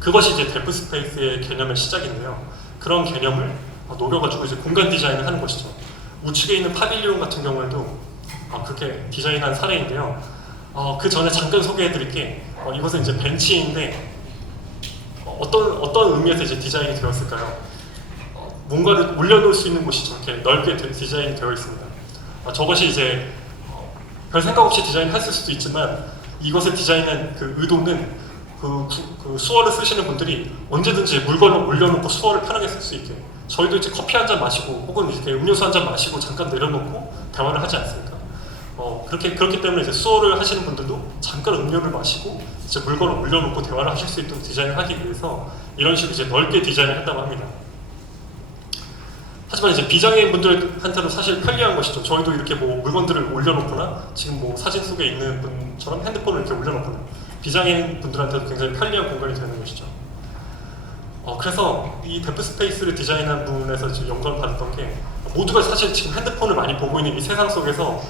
그것이 이제 데프 스페이스의 개념의 시작인데요. 그런 개념을 녹여가지고 이제 공간 디자인을 하는 것이죠. 우측에 있는 파빌리온 같은 경우에도 그렇게 디자인한 사례인데요. 그 전에 잠깐 소개해드릴 게 이것은 이제 벤치인데 어떤 의미에서 이제 디자인이 되었을까요? 뭔가를 올려놓을 수 있는 곳이 저렇게 넓게 디자인이 되어 있습니다. 저것이 이제 별 생각 없이 디자인했을 수도 있지만 이것을 디자인한 그 의도는 그 수어를 쓰시는 분들이 언제든지 물건을 올려놓고 수어를 편하게 쓸 수 있게. 저희도 이제 커피 한 잔 마시고 혹은 이렇게 음료수 한 잔 마시고 잠깐 내려놓고 대화를 하지 않습니까? 그렇기 때문에 이제 수어를 하시는 분들도 잠깐 음료를 마시고 이제 물건을 올려놓고 대화를 하실 수 있도록 디자인을 하기 위해서 이런 식으로 이제 넓게 디자인을 했다고 합니다. 하지만 이제 비장애인 분들한테도 사실 편리한 것이죠. 저희도 이렇게 뭐 물건들을 올려놓거나 지금 뭐 사진 속에 있는 분처럼 핸드폰을 이렇게 올려놓거나 비장애인 분들한테도 굉장히 편리한 공간이 되는 것이죠. 그래서 이 데프 스페이스를 디자인한 분에서 지금 영감을 받았던 게 모두가 사실 지금 핸드폰을 많이 보고 있는 이 세상 속에서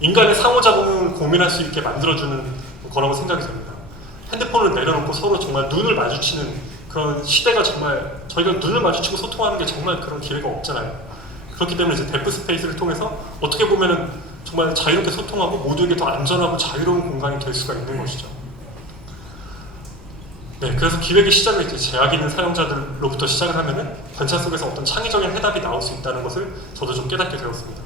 인간의 상호작용을 고민할 수 있게 만들어주는 거라고 생각이 됩니다. 핸드폰을 내려놓고 서로 정말 눈을 마주치는 그런 시대가 정말 저희가 눈을 마주치고 소통하는 게 정말 그런 기회가 없잖아요. 그렇기 때문에 이제 데프 스페이스를 통해서 어떻게 보면은 정말 자유롭게 소통하고 모두에게 더 안전하고 자유로운 공간이 될 수가 있는 것이죠. 네, 그래서 기획의 시작을 이제 제약 있는 사용자들로부터 시작을 하면은 관찰 속에서 어떤 창의적인 해답이 나올 수 있다는 것을 저도 좀 깨닫게 되었습니다.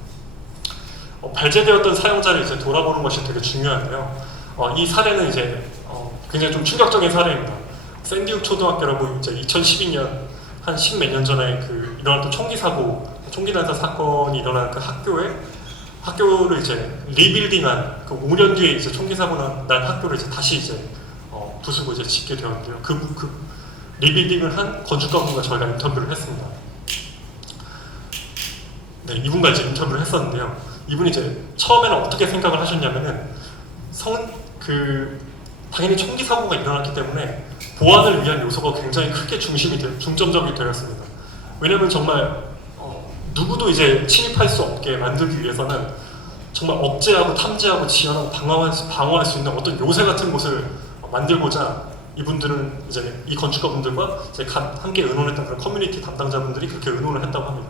배제되었던 사용자를 이제 돌아보는 것이 되게 중요한데요. 이 사례는 이제 굉장히 좀 충격적인 사례입니다. 샌디욱 초등학교라고 이제 2012년 한 10몇 년 전에 일어났던 총기 난사 사건이 일어난 그 학교를 이제 리빌딩한 그 5년 뒤에 이제 총기 사고 난 학교를 이제 다시 이제 부수고 이제 짓게 되었는데요. 그 리빌딩을 한 건축가분과 저희가 인터뷰를 했습니다. 네, 이분과 이제 인터뷰를 했었는데요. 이분이 이제 처음에는 어떻게 생각을 하셨냐면은 당연히 총기 사고가 일어났기 때문에 보안을 위한 요소가 굉장히 크게 중점적이 되었습니다. 왜냐하면 정말 누구도 이제 침입할 수 없게 만들기 위해서는 정말 억제하고 탐지하고 지연하고 방어할 수 있는 어떤 요새 같은 곳을 만들고자 이분들은 이제 이 건축가분들과 이제 함께 의논했던 그런 커뮤니티 담당자분들이 그렇게 의논을 했다고 합니다.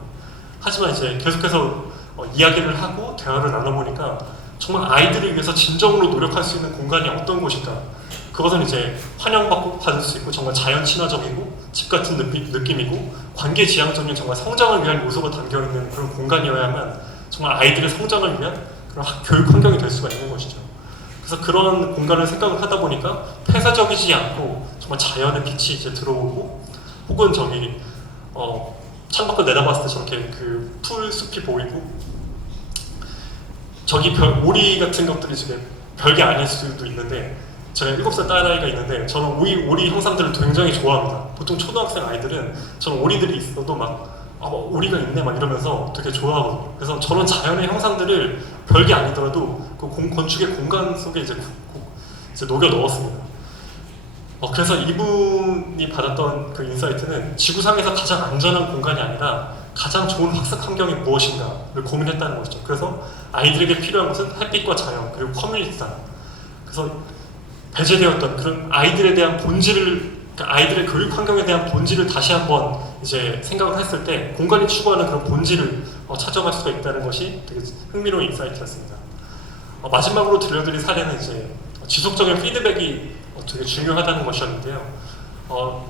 하지만 이제 계속해서 이야기를 하고 대화를 나눠보니까 정말 아이들을 위해서 진정으로 노력할 수 있는 공간이 어떤 곳일까? 그것은 이제 받을 수 있고 정말 자연 친화적이고 집 같은 느낌이고 관계 지향적인 정말 성장을 위한 요소가 담겨있는 그런 공간이어야만 정말 아이들의 성장을 위한 그런 교육 환경이 될 수가 있는 것이죠. 그래서 그런 공간을 생각을 하다 보니까 폐쇄적이지 않고 정말 자연의 빛이 이제 들어오고 혹은 창밖을 내다봤을 때 저렇게 그 풀숲이 보이고 저기 오리 같은 것들이 지금 별게 아닐 수도 있는데 제가 7살 딸아이가 있는데 저는 오리 형상들을 굉장히 좋아합니다. 보통 초등학생 아이들은 저는 오리들이 있어도 막 오리가 있네 막 이러면서 되게 좋아하거든요. 그래서 저런 자연의 형상들을 별게 아니더라도 그 건축의 공간 속에 이제 녹여 넣었습니다. 그래서 이분이 받았던 그 인사이트는 지구상에서 가장 안전한 공간이 아니라 가장 좋은 학습 환경이 무엇인가를 고민했다는 것이죠. 그래서 아이들에게 필요한 것은 햇빛과 자연 그리고 커뮤니티다. 그래서 배제되었던 그런 아이들에 대한 아이들의 교육 환경에 대한 본질을 다시 한번 이제 생각을 했을 때 공간이 추구하는 그런 본질을 찾아갈 수가 있다는 것이 되게 흥미로운 인사이트였습니다. 마지막으로 들려드릴 사례는 이제 지속적인 피드백이 되게 중요하다는 것이었는데요.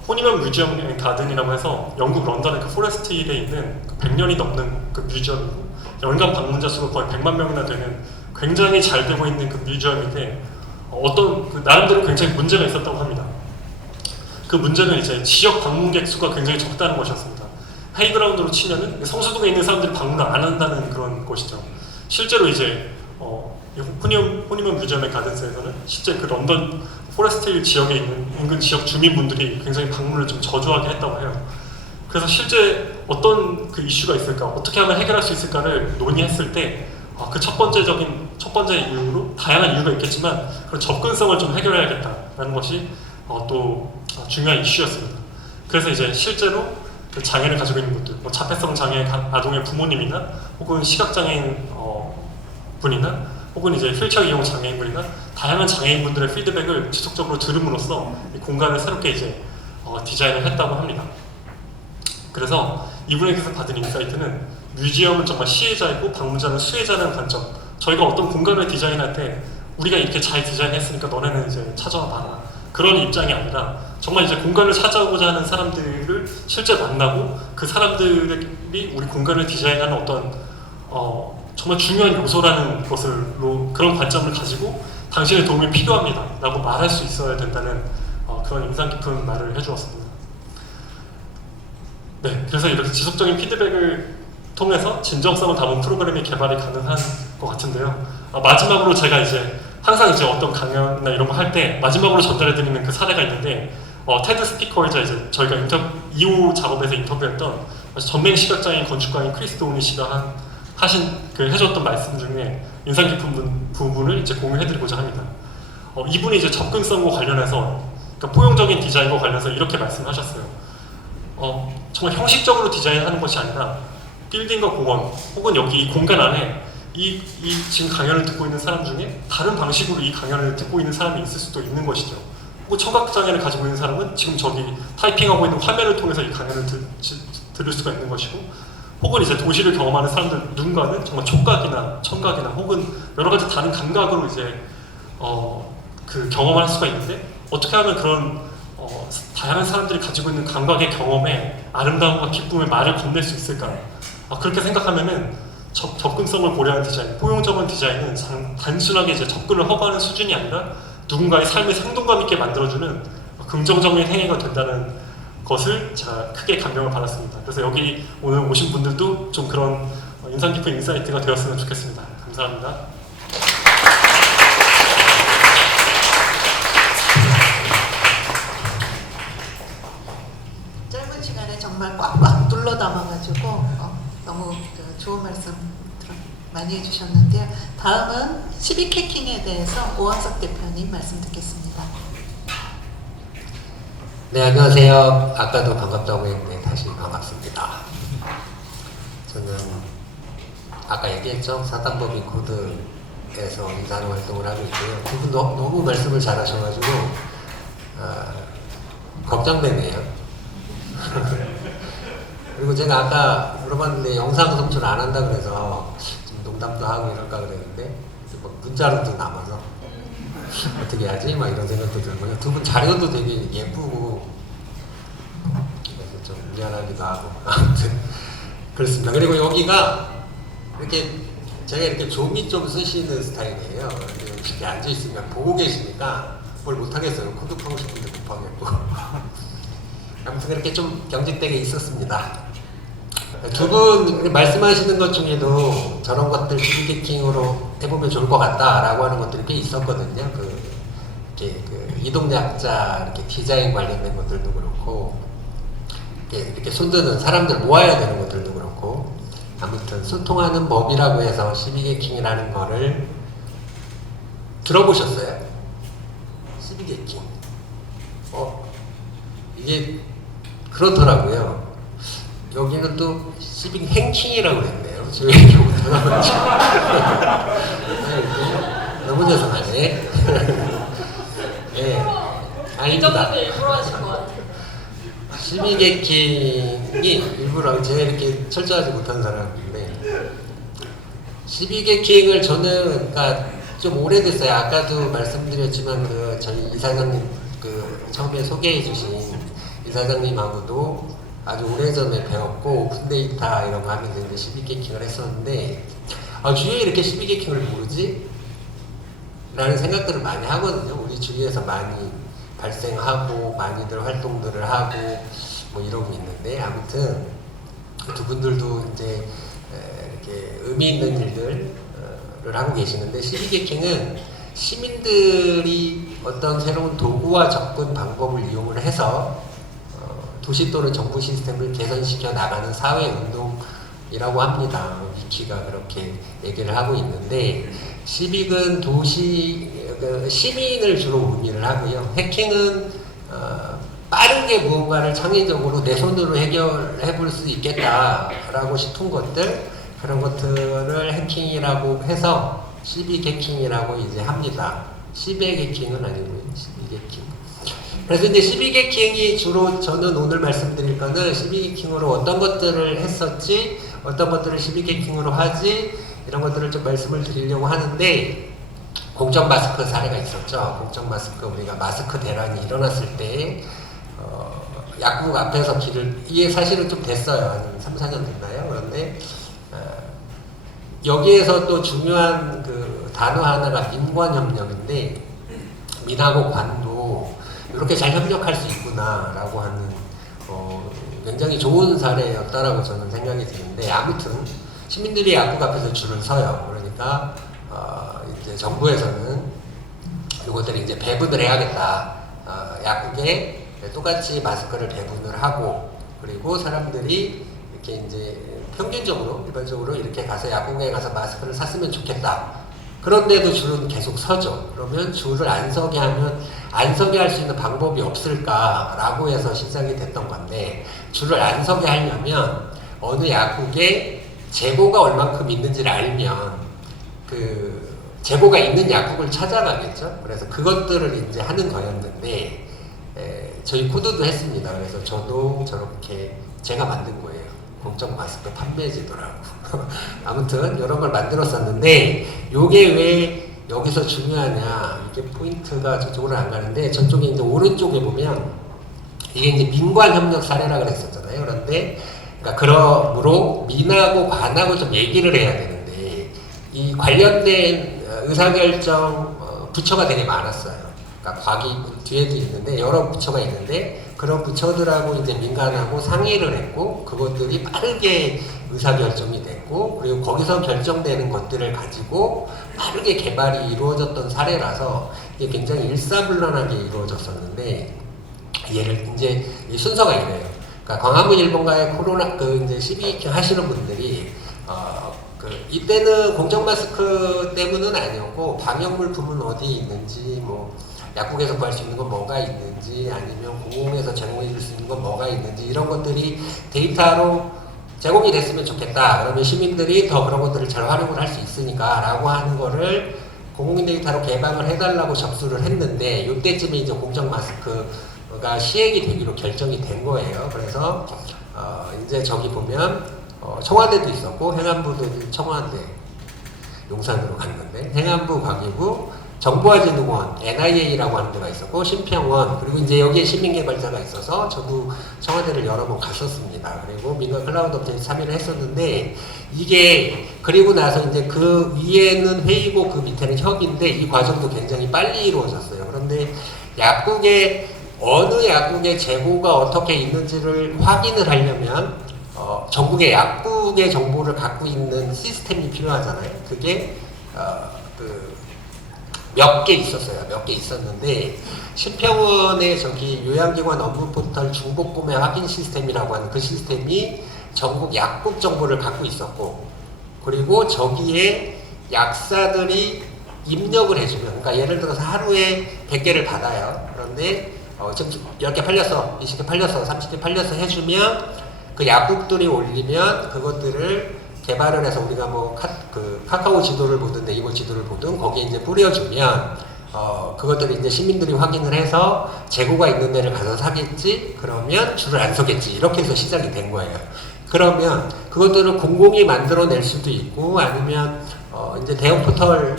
호니먼 뮤지엄 앤 가든이라고 해서 영국 런던의 그 포레스트 힐에 있는 100년이 넘는 그 뮤지엄이고 연간 방문자 수가 거의 100만 명이나 되는 굉장히 잘 되고 있는 그 뮤지엄인데 나름대로 굉장히 문제가 있었다고 합니다. 그 문제는 이제 지역 방문객 수가 굉장히 적다는 것이었습니다. 헤이그라운드로 치면은 성수동에 있는 사람들이 방문을 안 한다는 그런 것이죠. 실제로 이제 호니먼 뮤지엄의 가든스에서는 실제 그 런던 포레스트 지역에 있는 인근 지역 주민분들이 굉장히 방문을 좀 저조하게 했다고 해요. 그래서 실제 어떤 그 이슈가 있을까, 어떻게 하면 해결할 수 있을까를 논의했을 때 그 첫 번째 이유로 다양한 이유가 있겠지만 그런 접근성을 좀 해결해야겠다라는 것이 또 중요한 이슈였습니다. 그래서 이제 실제로 그 장애를 가지고 있는 분들, 자폐성 장애 아동의 부모님이나 혹은 시각장애인 분이나 혹은 이제 휠체어 이용 장애인분이나 다양한 장애인분들의 피드백을 지속적으로 들음으로써 이 공간을 새롭게 이제 디자인을 했다고 합니다. 그래서 이분에게서 받은 인사이트는 뮤지엄은 정말 시혜자이고 방문자는 수혜자라는 관점. 저희가 어떤 공간을 디자인할 때 우리가 이렇게 잘 디자인했으니까 너네는 이제 찾아와 봐라 그런 입장이 아니라 정말 이제 공간을 찾아오고자 하는 사람들을 실제 만나고 그 사람들이 우리 공간을 디자인하는 어떤 정말 중요한 요소라는 것으로 그런 관점을 가지고 당신의 도움이 필요합니다 라고 말할 수 있어야 된다는 그런 인상 깊은 말을 해주었습니다. 네, 그래서 이렇게 지속적인 피드백을 통해서 진정성을 담은 프로그램이 개발이 가능한 것 같은데요. 마지막으로 제가 이제 항상 이제 어떤 강연이나 이런 거 할 때 마지막으로 전달해드리는 그 사례가 있는데 테드 스피커이자 이제 저희가 2호 작업에서 인터뷰했던 전맹 시각장애인 건축가인 크리스 도우니 씨가 해줬던 말씀 중에 인상 깊은 부분을 이제 공유해드리고자 합니다. 이분이 이제 접근성과 관련해서 그러니까 포용적인 디자인과 관련해서 이렇게 말씀하셨어요. 정말 형식적으로 디자인하는 것이 아니라 빌딩과 공원 혹은 여기 이 공간 안에 이 지금 강연을 듣고 있는 사람 중에 다른 방식으로 이 강연을 듣고 있는 사람이 있을 수도 있는 것이죠. 혹은 청각장애를 가지고 있는 사람은 지금 저기 타이핑하고 있는 화면을 통해서 이 강연을 들을 수가 있는 것이고, 혹은 이제 도시를 경험하는 사람들 누군가는 정말 촉각이나 청각이나 혹은 여러 가지 다른 감각으로 이제 그 경험을 할 수가 있는데, 어떻게 하면 그런 다양한 사람들이 가지고 있는 감각의 경험에 아름다움과 기쁨의 말을 건넬 수 있을까? 그렇게 생각하면은 접근성을 고려한 디자인, 포용적인 디자인은 단순하게 이제 접근을 허가하는 수준이 아니라 누군가의 삶을 생동감 있게 만들어주는 긍정적인 행위가 된다는 것을 제가 크게 감명을 받았습니다. 그래서 여기 오늘 오신 분들도 좀 그런 인상 깊은 인사이트가 되었으면 좋겠습니다. 감사합니다. 짧은 시간에 정말 꽉꽉 눌러 담아가지고 너무 좋은 말씀 많이 해주셨는데요. 다음은 12캐킹에 대해서 오한석 대표님 말씀 듣겠습니다. 네, 안녕하세요. 아까도 반갑다고 했는데 다시 반갑습니다. 저는 아까 얘기했죠. 사단법인 코드에서 인사하는 활동을 하고 있고요. 두 분 너무 말씀을 잘하셔가지고 걱정되네요. 그리고 제가 아까 물어봤는데 영상 송출 안 한다 그래서 좀 농담도 하고 이럴까 그랬는데 문자로도 남아서 어떻게 하지? 막 이런 생각도 들고요. 두 분 자료도 되게 예쁘고 그래서 좀 미안하기도 하고 아무튼 그렇습니다. 그리고 여기가 이렇게 제가 이렇게 종이 좀 쓰시는 스타일이에요. 이렇게 앉아 있으면 보고 계시니까 뭘 못하겠어요. 코드하고 싶은데 급하겠고 아무튼 그렇게 좀 경직되게 있었습니다. 두 분 말씀하시는 것 중에도 저런 것들 슈게킹으로 해보면 좋을 것 같다라고 하는 것들이 꽤 있었거든요. 이렇게 이동약자 이렇게 디자인 관련된 것들도 그렇고, 이렇게 손드는 사람들 모아야 되는 것들도 그렇고, 아무튼 소통하는 법이라고 해서 12개킹이라는 거를 들어보셨어요? 12개킹. 이게 그렇더라고요. 여기는 또 시빅 행킹이라고 그랬네요. 저 얘기 못하나봐요. 너무 죄송하네. 네, 이 정도는 일부러 하신 것 같아요. 시빅 행킹이 일부러 제가 이렇게 철저하지 못한 사람인데, 시빅 행킹을 저는 그러니까 좀 오래됐어요. 아까도 말씀드렸지만 저희 이사장님 처음에 소개해주신 이사장님하고도 아주 오래전에 배웠고 오픈데이터 이런 거 하면서 이제 12개킹을 했었는데 주위에 이렇게 12개킹을 모르지? 라는 생각들을 많이 하거든요. 우리 주위에서 많이 발생하고 많이들 활동들을 하고 뭐 이러고 있는데, 아무튼 두 분들도 이제 이렇게 의미 있는 일들을 하고 계시는데, 12개킹은 시민들이 어떤 새로운 도구와 접근 방법을 이용을 해서 도시 또는 정부 시스템을 개선시켜 나가는 사회 운동이라고 합니다. 위키가 그렇게 얘기를 하고 있는데, 시빅은 시민을 주로 의미를 하고요. 해킹은 빠르게 무언가를 창의적으로 내 손으로 해결해 볼 수 있겠다라고 싶은 것들, 그런 것들을 해킹이라고 해서 시빅 해킹이라고 이제 합니다. 10의 해킹은 아니고요. 12 해킹. 그래서 이제 12개킹이 주로 저는 오늘 말씀드릴 거는 12개킹으로 어떤 것들을 했었지, 어떤 것들을 12개킹으로 하지, 이런 것들을 좀 말씀을 드리려고 하는데, 공적 마스크 사례가 있었죠. 공적 마스크 우리가 마스크 대란이 일어났을 때 약국 앞에서 이게 사실은 좀 됐어요. 한 3, 4년 됐나요? 그런데 여기에서 또 중요한 그 단어 하나가 민관협력인데 민하고 관도 이렇게 잘 협력할 수 있구나라고 하는 굉장히 좋은 사례였다라고 저는 생각이 드는데 아무튼 시민들이 약국 앞에서 줄을 서요. 그러니까 이제 정부에서는 이것들이 이제 배분을 해야겠다. 약국에 똑같이 마스크를 배분을 하고 그리고 사람들이 이렇게 이제 평균적으로 일반적으로 이렇게 가서 약국에 가서 마스크를 샀으면 좋겠다. 그런데도 줄은 계속 서죠. 그러면 줄을 안 서게 하면 안 서게 할 수 있는 방법이 없을까라고 해서 시작이 됐던 건데 줄을 안 서게 하려면 어느 약국에 재고가 얼만큼 있는지를 알면 그 재고가 있는 약국을 찾아가겠죠. 그래서 그것들을 이제 하는 거였는데 저희 코드도 했습니다. 그래서 저도 저렇게 제가 만든 거예요. 공적 마스크 판매지더라고. 아무튼 이런 걸 만들었었는데 요게 왜 여기서 중요하냐 이게 포인트가 저쪽으로 안 가는데 저쪽에 이제 오른쪽에 보면 이게 이제 민관협력 사례라 그랬었잖아요. 그런데 그러니까 그러므로 민하고 관하고 좀 얘기를 해야 되는데 이 관련된 의사결정 부처가 되게 많았어요. 그러니까 과기 뒤에도 있는데 여러 부처가 있는데 그런 부처들하고 이제 민간하고 상의를 했고 그것들이 빠르게 의사결정이 됐고 그리고 거기서 결정되는 것들을 가지고 빠르게 개발이 이루어졌던 사례라서 이게 굉장히 일사불란하게 이루어졌었는데 얘를 이제 이 순서가 이래요. 그러니까 광화문 일본가의 코로나 이제 12 하시는 분들이 이때는 공적 마스크 때문은 아니었고 방역 물품은 어디 있는지 뭐 약국에서 구할 수 있는 건 뭐가 있는지 아니면 공공에서 제공해 줄 수 있는 건 뭐가 있는지 이런 것들이 데이터로 제공이 됐으면 좋겠다. 그러면 시민들이 더 그런 것들을 잘 활용을 할 수 있으니까 라고 하는 거를 공공 데이터로 개방을 해달라고 접수를 했는데 이때쯤에 이제 공적 마스크가 시행이 되기로 결정이 된 거예요. 그래서 이제 저기 보면 청와대도 있었고 행안부도 청와대 용산으로 갔는데 행안부 과기부 정보화진흥원 NIA라고 하는 데가 있었고 심평원 그리고 이제 여기에 시민개발자가 있어서 저도 청와대를 여러 번 갔었습니다. 그리고 민간 클라우드 업체에 참여를 했었는데 이게 그리고 나서 이제 그 위에는 회의고 그 밑에는 협의인데 이 과정도 굉장히 빨리 이루어졌어요. 그런데 약국에 어느 약국의 재고가 어떻게 있는지를 확인을 하려면 전국의 약국의 정보를 갖고 있는 시스템이 필요하잖아요. 그게 몇 개 있었어요. 몇 개 있었는데 심평원의 저기 요양기관 업무 포털 중복 구매 확인 시스템이라고 하는 그 시스템이 전국 약국 정보를 갖고 있었고 그리고 저기에 약사들이 입력을 해주면 그러니까 예를 들어서 하루에 100개를 받아요. 그런데 지금 10개 팔렸어, 20개 팔렸어, 30개 팔렸어 해주면 그 약국들이 올리면 그것들을 개발을 해서 우리가 뭐 카카오 지도를 보든 네이버 지도를 보든 거기에 이제 뿌려주면 그것들을 이제 시민들이 확인을 해서 재고가 있는 데를 가서 사겠지 그러면 줄을 안 서겠지 이렇게 해서 시작이 된 거예요. 그러면 그것들을 공공이 만들어낼 수도 있고 아니면 이제 대형 포털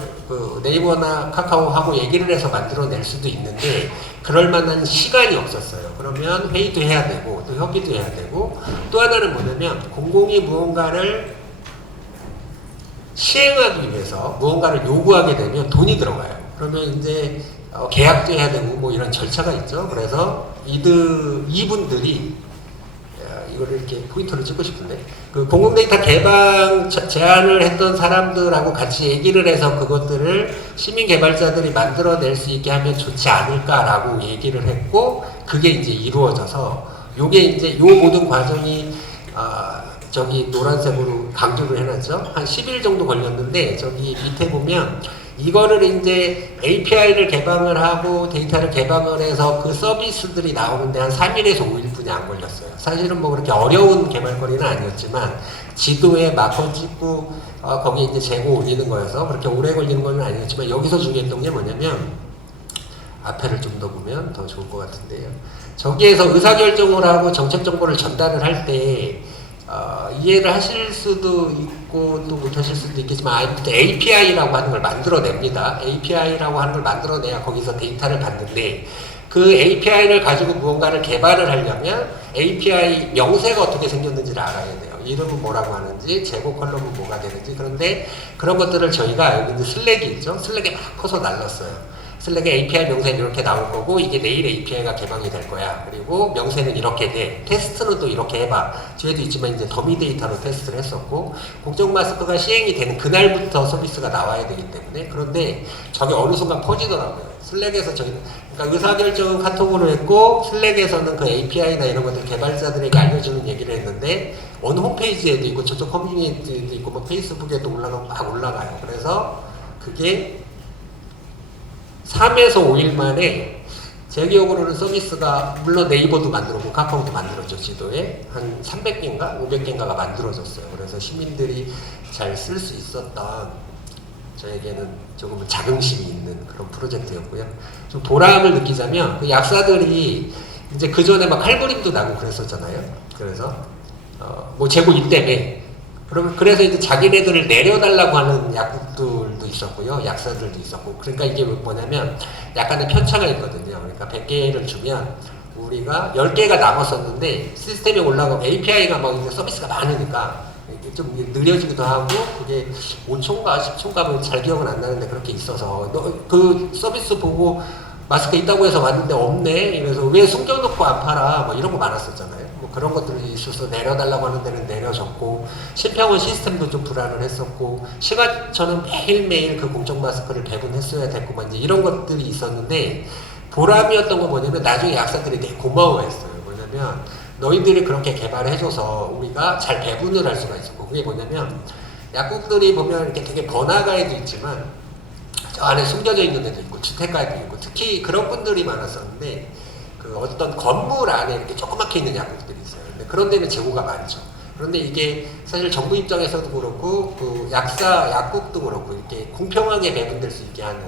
네이버나 카카오하고 얘기를 해서 만들어낼 수도 있는데 그럴 만한 시간이 없었어요. 그러면 회의도 해야 되고 또 협의도 해야 되고 또 하나는 뭐냐면 공공이 무언가를 시행하기 위해서 무언가를 요구하게 되면 돈이 들어가요. 그러면 이제 계약도 해야 되고 뭐 이런 절차가 있죠. 그래서 이분들이 이거를 이렇게 포인터를 찍고 싶은데 그 공공데이터 개방 제안을 했던 사람들하고 같이 얘기를 해서 그것들을 시민개발자들이 만들어낼 수 있게 하면 좋지 않을까라고 얘기를 했고 그게 이제 이루어져서 요게 이제 요 모든 과정이 저기 노란색으로 강조를 해놨죠. 한 10일 정도 걸렸는데 저기 밑에 보면 이거를 이제 API를 개방을 하고 데이터를 개방을 해서 그 서비스들이 나오는데 한 3일에서 5일뿐이 안 걸렸어요. 사실은 뭐 그렇게 어려운 개발거리는 아니었지만 지도에 마커 찍고 거기에 이제 재고 올리는 거여서 그렇게 오래 걸리는 건 아니었지만 여기서 중요했던 게 뭐냐면 앞에를 좀 더 보면 더 좋을 것 같은데요. 저기에서 의사결정을 하고 정책 정보를 전달을 할 때 이해를 하실 수도 있고 또 못하실 수도 있겠지만 아무튼 API라고 하는 걸 만들어냅니다. API라고 하는 걸 만들어내야 거기서 데이터를 받는데 그 API를 가지고 무언가를 개발을 하려면 API 명세가 어떻게 생겼는지를 알아야 돼요. 이름은 뭐라고 하는지, 제고 컬럼은 뭐가 되는지. 그런데 그런 것들을 저희가 여기 슬랙이 있죠. 슬랙에 막 커서 날렸어요. 슬랙에 API 명세는 이렇게 나올 거고 이게 내일 API가 개방이 될 거야. 그리고 명세는 이렇게 돼. 테스트는 또 이렇게 해봐. 뒤에도 있지만 이제 더미 데이터로 테스트를 했었고 공정 마스크가 시행이 되는 그날부터 서비스가 나와야 되기 때문에 그런데 저게 어느 순간 퍼지더라고요. 슬랙에서 저희 그러니까 의사결정은 카톡으로 했고 슬랙에서는 그 API나 이런 것들 개발자들에게 알려주는 얘기를 했는데 어느 홈페이지에도 있고 저쪽 커뮤니티에도 있고 뭐 페이스북에도 올라가고 막 올라가요. 그래서 그게 3에서 5일 만에 제 기억으로는 서비스가 물론 네이버도 만들었고 카카오도 만들었죠. 지도에 한 300개인가 500개인가가 만들어졌어요. 그래서 시민들이 잘 쓸 수 있었던 저에게는 조금 자긍심이 있는 그런 프로젝트였고요. 좀 보람을 느끼자면 그 약사들이 이제 그 전에 막 칼부림도 나고 그랬었잖아요. 그래서 뭐 재고 있다며 그래서 이제 자기네들을 내려달라고 하는 약국들도 있었고요. 약사들도 있었고. 그러니까 이게 뭐냐면 약간의 편차가 있거든요. 그러니까 100개를 주면 우리가 10개가 남았었는데 시스템에 올라가고 API가 막 이제 서비스가 많으니까 이게 좀 느려지기도 하고 그게 5초인가 10초인가 잘 기억은 안 나는데 그렇게 있어서 그 서비스 보고 마스크 있다고 해서 왔는데 없네. 그래서 왜 숨겨놓고 안 팔아? 뭐 이런 거 많았었잖아요. 뭐 그런 것들이 있어서 내려달라고 하는 데는 내려졌고 신평원 시스템도 좀 불안을 했었고 시가처는 매일매일 그 공적 마스크를 배분했어야 됐구만 이제 이런 것들이 있었는데 보람이었던 건 뭐냐면 나중에 약사들이 되게 고마워했어요. 뭐냐면 너희들이 그렇게 개발해줘서 우리가 잘 배분을 할 수가 있었고 그게 뭐냐면 약국들이 보면 이렇게 되게 번화가에도 있지만 저 안에 숨겨져 있는 데도 있고 주택가에도 있고 특히 그런 분들이 많았었는데 그 어떤 건물 안에 이렇게 조그맣게 있는 약국들이 있어요. 근데 그런 데는 재고가 많죠. 그런데 이게 사실 정부 입장에서도 그렇고 그 약국도 그렇고 이렇게 공평하게 배분될 수 있게 하는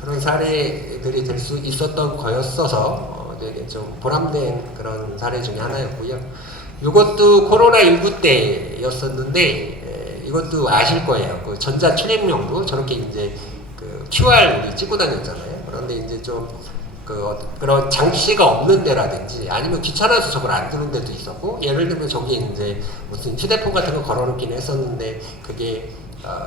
그런 사례들이 될 수 있었던 거였어서 되게 좀 보람된 그런 사례 중에 하나였고요. 이것도 코로나19 때였었는데 이것도 아실 거예요. 그 전자 출입명도 저렇게 이제 그 QR 우리 찍고 다녔잖아요. 그런데 이제 좀 그런 장치가 없는 데라든지 아니면 귀찮아서 저걸 안 두는 데도 있었고 예를 들면 저기 이제 무슨 휴대폰 같은 거 걸어놓긴 했었는데 그게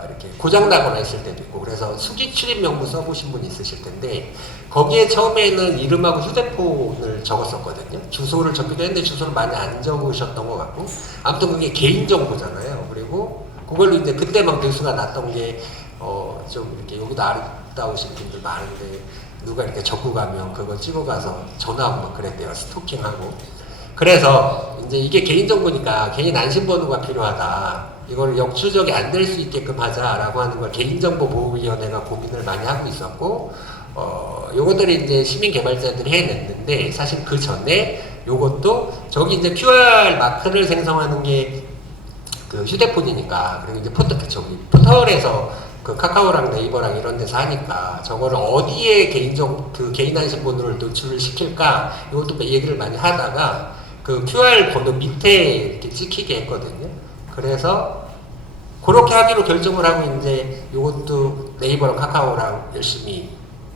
이렇게 고장나거나 했을 때도 있고 그래서 수기 출입 명부 써보신 분 있으실 텐데 거기에 처음에는 이름하고 휴대폰을 적었었거든요. 주소를 적기도 했는데 주소를 많이 안 적으셨던 것 같고 아무튼 그게 개인정보잖아요. 그리고 그걸로 이제 그때 막 뉴스가 났던 게 좀 이렇게 여기도 아름다우신 분들 많은데 누가 이렇게 적고 가면 그걸 찍어 가서 전화하고 막 그랬대요. 스토킹하고. 그래서 이제 이게 개인정보니까 개인 안심번호가 필요하다. 이걸 역추적이 안 될 수 있게끔 하자라고 하는 걸 개인정보보호위원회가 고민을 많이 하고 있었고, 요것들이 이제 시민 개발자들이 해냈는데, 사실 그 전에 요것도 저기 이제 QR 마크를 생성하는 게 그 휴대폰이니까, 그리고 이제 포털에서 그 카카오랑 네이버랑 이런 데서 하니까 저거를 어디에 개인 안심번호를 노출을 시킬까 이것도 얘기를 많이 하다가 그 QR 번호 밑에 이렇게 찍히게 했거든요. 그래서 그렇게 하기로 결정을 하고 이제 이것도 네이버랑 카카오랑 열심히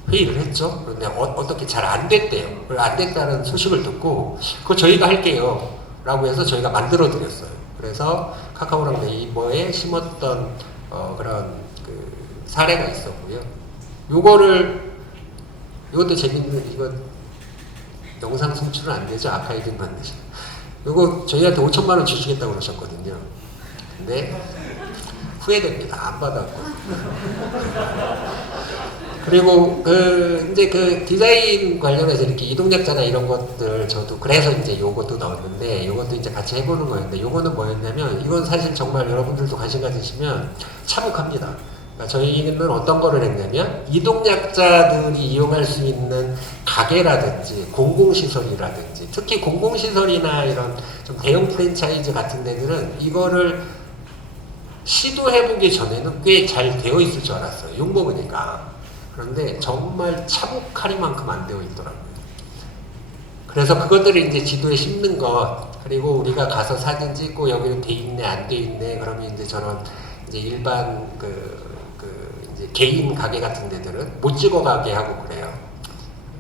회의를 했죠. 그런데 어떻게 잘 안 됐대요. 안 됐다는 소식을 듣고 그거 저희가 할게요 라고 해서 저희가 만들어 드렸어요. 그래서 카카오랑 네이버에 심었던 그런 그 사례가 있었고요. 이것도 재밌는, 이거 영상 송출은 안 되죠? 아카이브만 안 되죠? 이거 저희한테 5천만 원 주시겠다고 그러셨거든요. 근데 후회됩니다. 안 받았고. 그리고 이제 그 디자인 관련해서 이렇게 이동약자나 이런 것들 저도 그래서 이제 요것도 넣었는데 요것도 이제 같이 해보는 거였는데 요거는 뭐였냐면 이건 사실 정말 여러분들도 관심 가지시면 참혹합니다. 그러니까 저희는 어떤 거를 했냐면 이동약자들이 이용할 수 있는 가게라든지 공공시설이라든지 특히 공공시설이나 이런 좀 대형 프랜차이즈 같은 데들은 이거를 시도해보기 전에는 꽤 잘 되어 있을 줄 알았어요. 욕먹으니까. 그런데 정말 참혹하리만큼 안 되어 있더라고요. 그래서 그것들을 이제 지도에 심는 것 그리고 우리가 가서 사진 찍고 여기는 돼 있네 안 돼 있네 그러면 이제 저런 이제 일반 이제 개인 가게 같은 데들은 못 찍어가게 하고 그래요.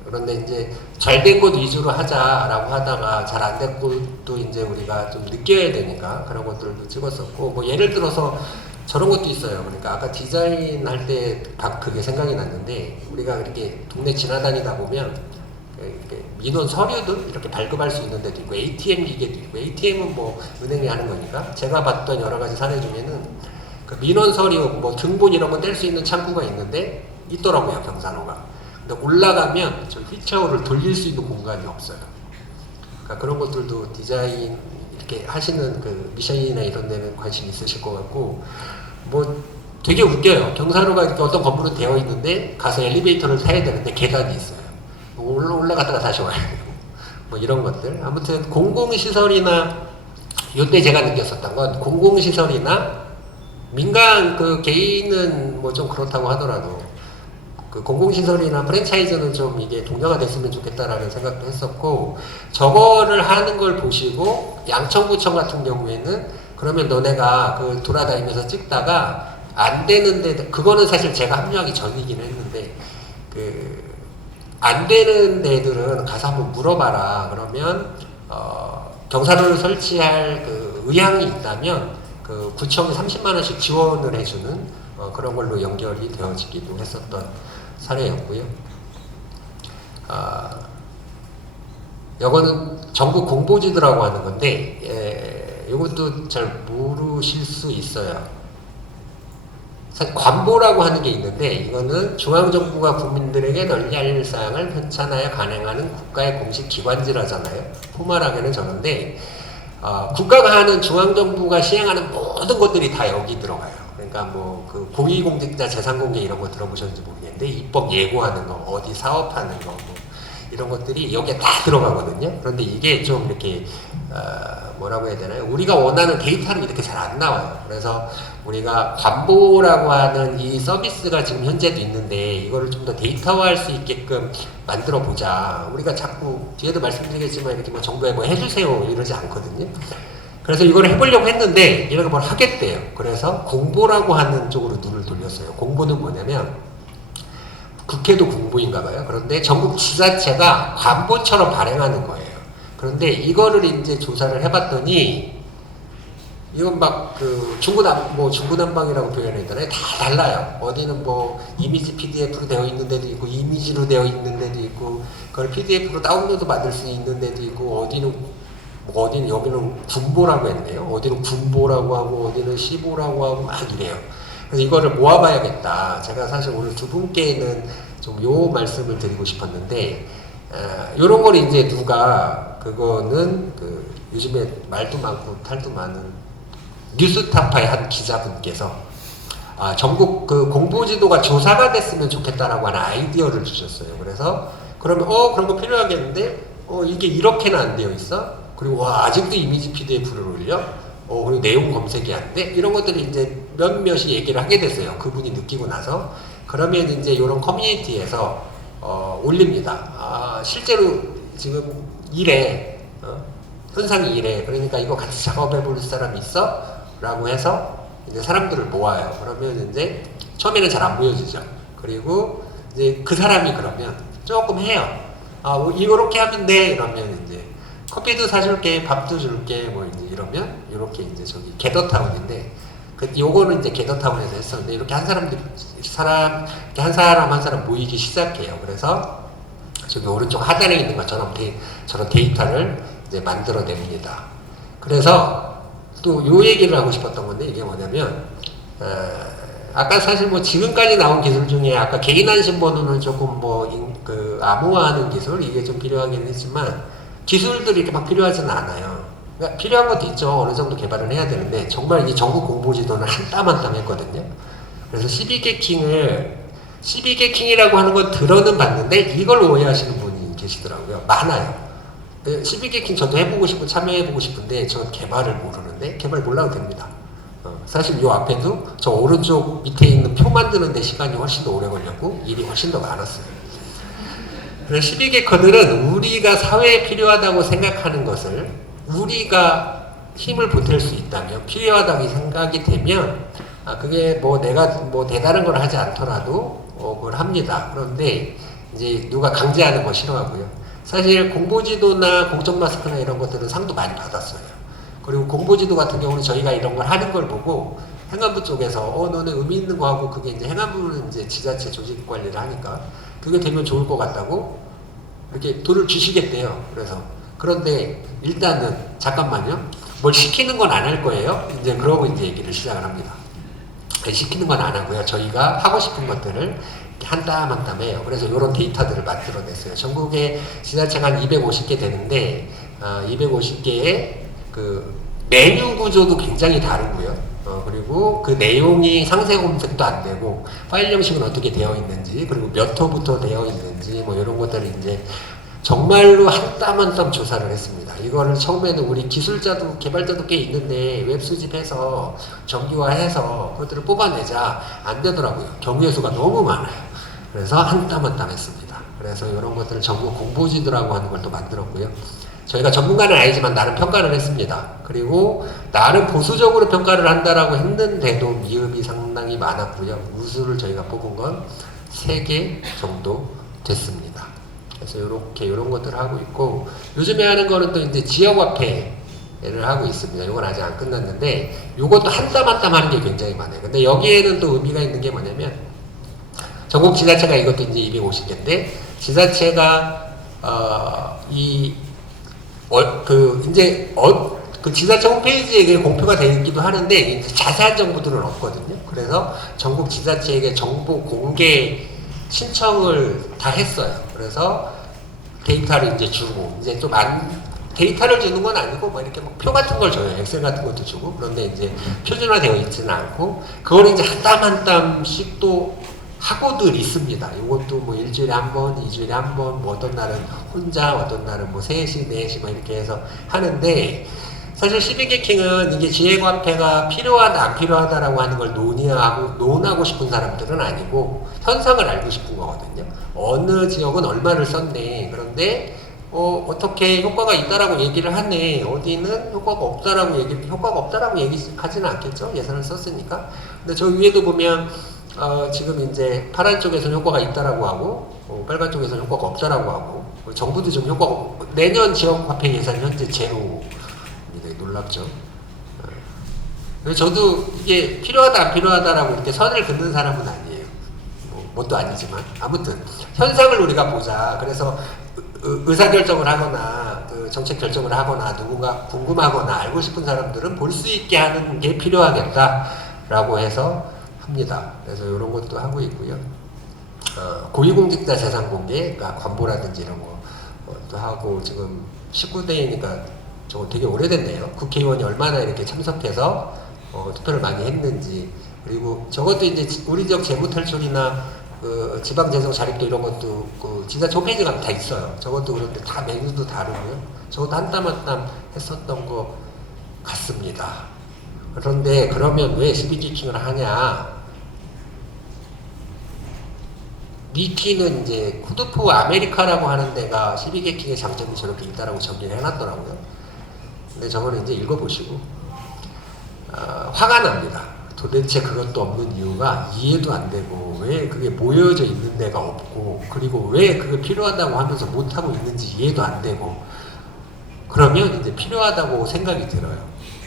그런데 이제 잘 된 곳 위주로 하자라고 하다가 잘 안 된 곳도 이제 우리가 좀 느껴야 되니까 그런 것들도 찍었었고, 뭐 예를 들어서 저런 것도 있어요. 그러니까 아까 디자인 할 때 그게 생각이 났는데, 우리가 이렇게 동네 지나다니다 보면 이렇게 민원 서류들 이렇게 발급할 수 있는 데도 있고 ATM 기계도 있고, ATM은 뭐 은행이 하는 거니까 제가 봤던 여러 가지 사례 중에는 그 민원 서류 뭐 등본 이런 거 뗄 수 있는 창구가 있는데 있더라고요, 경사로가. 근데 올라가면 저 휠체어를 돌릴 수 있는 공간이 없어요. 그러니까 그런 것들도 디자인 이렇게 하시는 그 미션이나 이런 데는 관심 있으실 것 같고, 뭐 되게 웃겨요. 경사로가 이렇게 어떤 건물은 되어 있는데 가서 엘리베이터를 타야 되는데 계단이 있어요. 올라갔다가 다시 와야 돼요. 뭐 이런 것들. 아무튼 공공시설이나, 요때 제가 느꼈었던 건 공공시설이나 민간 그 개인은 뭐 좀 그렇다고 하더라도 그 공공시설이나 프랜차이즈는 좀 이게 동료가 됐으면 좋겠다라는 생각도 했었고, 저거를 하는 걸 보시고 양천구청 같은 경우에는 그러면 너네가 그 돌아다니면서 찍다가 안 되는데, 그거는 사실 제가 합류하기 전이긴 했는데 그 안 되는 데들은 가서 한번 물어봐라. 그러면 경사로를 설치할 그 의향이 있다면 그 구청이 30만 원씩 지원을 해주는 그런 걸로 연결이 되어지기도 했었던 사례였고요. 이거는 전국 공보지도라고 하는 건데, 이것도 잘 모르실 수 있어요. 사실 관보라고 하는 게 있는데, 이거는 중앙정부가 국민들에게 널리 알릴 사항을 편찬하여 간행하는 국가의 공식 기관지라잖아요. 포멀하게는 저런데, 국가가 하는 중앙정부가 시행하는 모든 것들이 다 여기 들어가요. 그러니까 뭐 그 고위공직자 재산공개 이런 거 들어보셨는지 모르겠는데, 입법 예고하는 거, 어디 사업하는 거, 뭐 이런 것들이 여기에 다 들어가거든요. 그런데 이게 좀 이렇게 뭐라고 해야 되나요? 우리가 원하는 데이터는 이렇게 잘 안 나와요. 그래서 우리가 관보라고 하는 이 서비스가 지금 현재도 있는데, 이거를 좀 더 데이터화할 수 있게끔 만들어 보자. 우리가 자꾸 뒤에도 말씀드리겠지만 이렇게 뭐 정부에 뭐 해주세요 이러지 않거든요. 그래서 이걸 해보려고 했는데 이런 걸 하겠대요. 그래서 공보라고 하는 쪽으로 눈을 돌렸어요. 공보는 뭐냐면 국회도 공보인가 봐요. 그런데 전국 지자체가 관보처럼 발행하는 거예요. 그런데 이거를 이제 조사를 해봤더니 이건 막 그 중구난방이라고 표현했잖아요. 다 달라요. 어디는 뭐 이미지 PDF로 되어 있는 데도 있고, 이미지로 되어 있는 데도 있고, 그걸 PDF로 다운로드 받을 수 있는 데도 있고, 어디는 여기는 군보라고 했네요. 어디는 군보라고 하고, 어디는 시보라고 하고 막 이래요. 그래서 이거를 모아봐야겠다. 제가 사실 오늘 두 분께는 좀 요 말씀을 드리고 싶었는데, 요런 걸 이제 그거는 그 요즘에 말도 많고 탈도 많은 뉴스타파의 한 기자분께서 전국 그 공보지도가 조사가 됐으면 좋겠다라고 하는 아이디어를 주셨어요. 그래서 그러면 그런 거 필요하겠는데 이게 이렇게는 안 되어 있어? 그리고 아직도 이미지 PDF를 올려? 그리고 내용 검색이 안 돼? 이런 것들을 이제 몇몇이 얘기를 하게 됐어요. 그분이 느끼고 나서. 그러면 이제 이런 커뮤니티에서 올립니다. 실제로 지금 이래, 현상이 이래. 그러니까 이거 같이 작업해 볼 사람 있어? 라고 해서 이제 사람들을 모아요. 그러면 이제 처음에는 잘 안 보여지죠. 그리고 이제 그 사람이 그러면 조금 해요. 이렇게 하면 돼. 이러면 이제 커피도 사줄게, 밥도 줄게, 뭐 이제 이러면 이렇게 이제 저기 게더타운인데, 요거는 이제 게더타운에서 했었는데, 이렇게 한 사람 한 사람 모이기 시작해요. 그래서 저기 오른쪽 하단에 있는 것처럼 저런 데이터를 이제 만들어냅니다. 그래서 또 요 얘기를 하고 싶었던 건데, 이게 뭐냐면 아까 사실 뭐 지금까지 나온 기술 중에 아까 개인 안심번호는 조금 암호화하는 기술, 이게 좀 필요하긴 했지만 기술들이 이렇게 막 필요하지는 않아요. 그러니까 필요한 것도 있죠. 어느 정도 개발을 해야 되는데, 정말 이 전국 공보지도는 한 땀 한 땀 했거든요. 그래서 12개킹이라고 하는 건 들어는 봤는데 이걸 오해하시는 분이 계시더라고요. 많아요. 12개킹 저도 해보고 싶고 참여해보고 싶은데 저 개발을 모르는데, 개발 몰라도 됩니다. 사실 요 앞에도 저 오른쪽 밑에 있는 표 만드는데 시간이 훨씬 더 오래 걸렸고 일이 훨씬 더 많았어요. 그래서 12개커들은 우리가 사회에 필요하다고 생각하는 것을 우리가 힘을 보탤 수 있다면, 필요하다고 생각이 되면, 그게 뭐 내가 뭐 대단한 걸 하지 않더라도 그걸 합니다. 그런데 이제 누가 강제하는 거 싫어하고요. 사실 공보지도나 공적마스크나 이런 것들은 상도 많이 받았어요. 그리고 공보지도 같은 경우는 저희가 이런 걸 하는 걸 보고 행안부 쪽에서 너는 의미 있는 거 하고, 그게 이제 행안부는 이제 지자체 조직 관리를 하니까 그게 되면 좋을 것 같다고 이렇게 돈을 주시겠대요. 그래서 그런데 일단은 잠깐만요. 뭘 시키는 건 안 할 거예요. 이제 그러고 이제 얘기를 시작을 합니다. 시키는 건 안 하고요. 저희가 하고 싶은 것들을 한 땀 한 땀 해요. 그래서 이런 데이터들을 만들어냈어요. 전국에 지자체가 한 250개 되는데 250개의 그 메뉴 구조도 굉장히 다르고요. 그리고 그 내용이 상세 검색도 안 되고 파일 형식은 어떻게 되어 있는지, 그리고 몇 호부터 되어 있는지 뭐 이런 것들을 이제 정말로 한 땀 한 땀 조사를 했습니다. 이거를 처음에는 우리 기술자도 개발자도 꽤 있는데 웹 수집해서 정규화해서 그것들을 뽑아내자 안 되더라고요. 경우의 수가 너무 많아요. 그래서 한 땀 한 땀 했습니다. 그래서 이런 것들을 전국 공보지도라고 하는 걸 또 만들었고요. 저희가 전문가는 아니지만 나름 평가를 했습니다. 그리고 나름 보수적으로 평가를 한다라고 했는데도 미흡이 상당히 많았고요. 우수를 저희가 뽑은 건 3개 정도 됐습니다. 그래서 이렇게 이런 것들을 하고 있고, 요즘에 하는 거는 또 이제 지역화폐를 하고 있습니다. 이건 아직 안 끝났는데 이것도 한 땀 한 땀 하는 게 굉장히 많아요. 근데 여기에는 또 의미가 있는 게 뭐냐면, 전국 지자체가 이것도 이제 250개인데 지자체가 그 지자체 홈페이지에 공표가 되어 있기도 하는데 이제 자세한 정보들은 없거든요. 그래서 전국 지자체에게 정보 공개 신청을 다 했어요. 그래서 데이터를 이제 주고, 이제 좀 데이터를 주는 건 아니고 뭐 이렇게 뭐 표 같은 걸 줘요. 엑셀 같은 것도 주고. 그런데 이제 표준화되어 있지는 않고, 그걸 이제 한 땀 한 땀씩 또 하고들 있습니다. 이것도 뭐 일주일에 한 번, 2주일에 한 번, 뭐 어떤 날은 혼자, 어떤 날은 뭐 3시, 4시 뭐 이렇게 해서 하는데, 사실 12개킹은 이게 지혜관폐가 필요하다, 안 필요하다라고 하는 걸 논하고 싶은 사람들은 아니고, 현상을 알고 싶은 거거든요. 어느 지역은 얼마를 썼네. 그런데, 어떻게 효과가 있다라고 얘기를 하네. 어디는 효과가 없다라고 얘기하지는 않겠죠. 예산을 썼으니까. 근데 저 위에도 보면, 지금 이제 파란 쪽에서는 효과가 있다라고 하고, 빨간 쪽에서는 효과가 없다라고 하고, 정부도 좀 효과가, 내년 지역화폐 예산 현재 제로입니다. 놀랍죠. 저도 이게 필요하다 안 필요하다라고 이렇게 선을 긋는 사람은 아니에요. 뭣도 아니지만 아무튼 현상을 우리가 보자. 그래서 의사결정을 하거나 그 정책 결정을 하거나 누군가 궁금하거나 알고 싶은 사람들은 볼 수 있게 하는 게 필요하겠다라고 해서 합니다. 그래서 이런 것도 하고 있고요. 고위공직자 재산 공개, 그러니까 관보라든지 이런 것도 하고, 지금 19대이니까 저거 되게 오래됐네요. 국회의원이 얼마나 이렇게 참석해서 투표를 많이 했는지, 그리고 저것도 이제 우리 지역 재무탈출이나 그 지방재정 자립도 이런 것도 그 지자체 홈페이지 가면 다 있어요. 저것도 그런데 다 메뉴도 다르고요. 저것도 한 땀 한 땀 했었던 것 같습니다. 그런데 그러면 왜 12기킹을 하냐? 니티는 이제 푸드포 아메리카라고 하는 데가 12기킹의 장점이 저렇게 있다라고 정리를 해놨더라고요. 근데 저거는 이제 읽어보시고 화가 납니다. 도대체 그것도 없는 이유가 이해도 안 되고, 왜 그게 모여져 있는 데가 없고, 그리고 왜 그게 필요하다고 하면서 못하고 있는지 이해도 안 되고, 그러면 이제 필요하다고 생각이 들어요.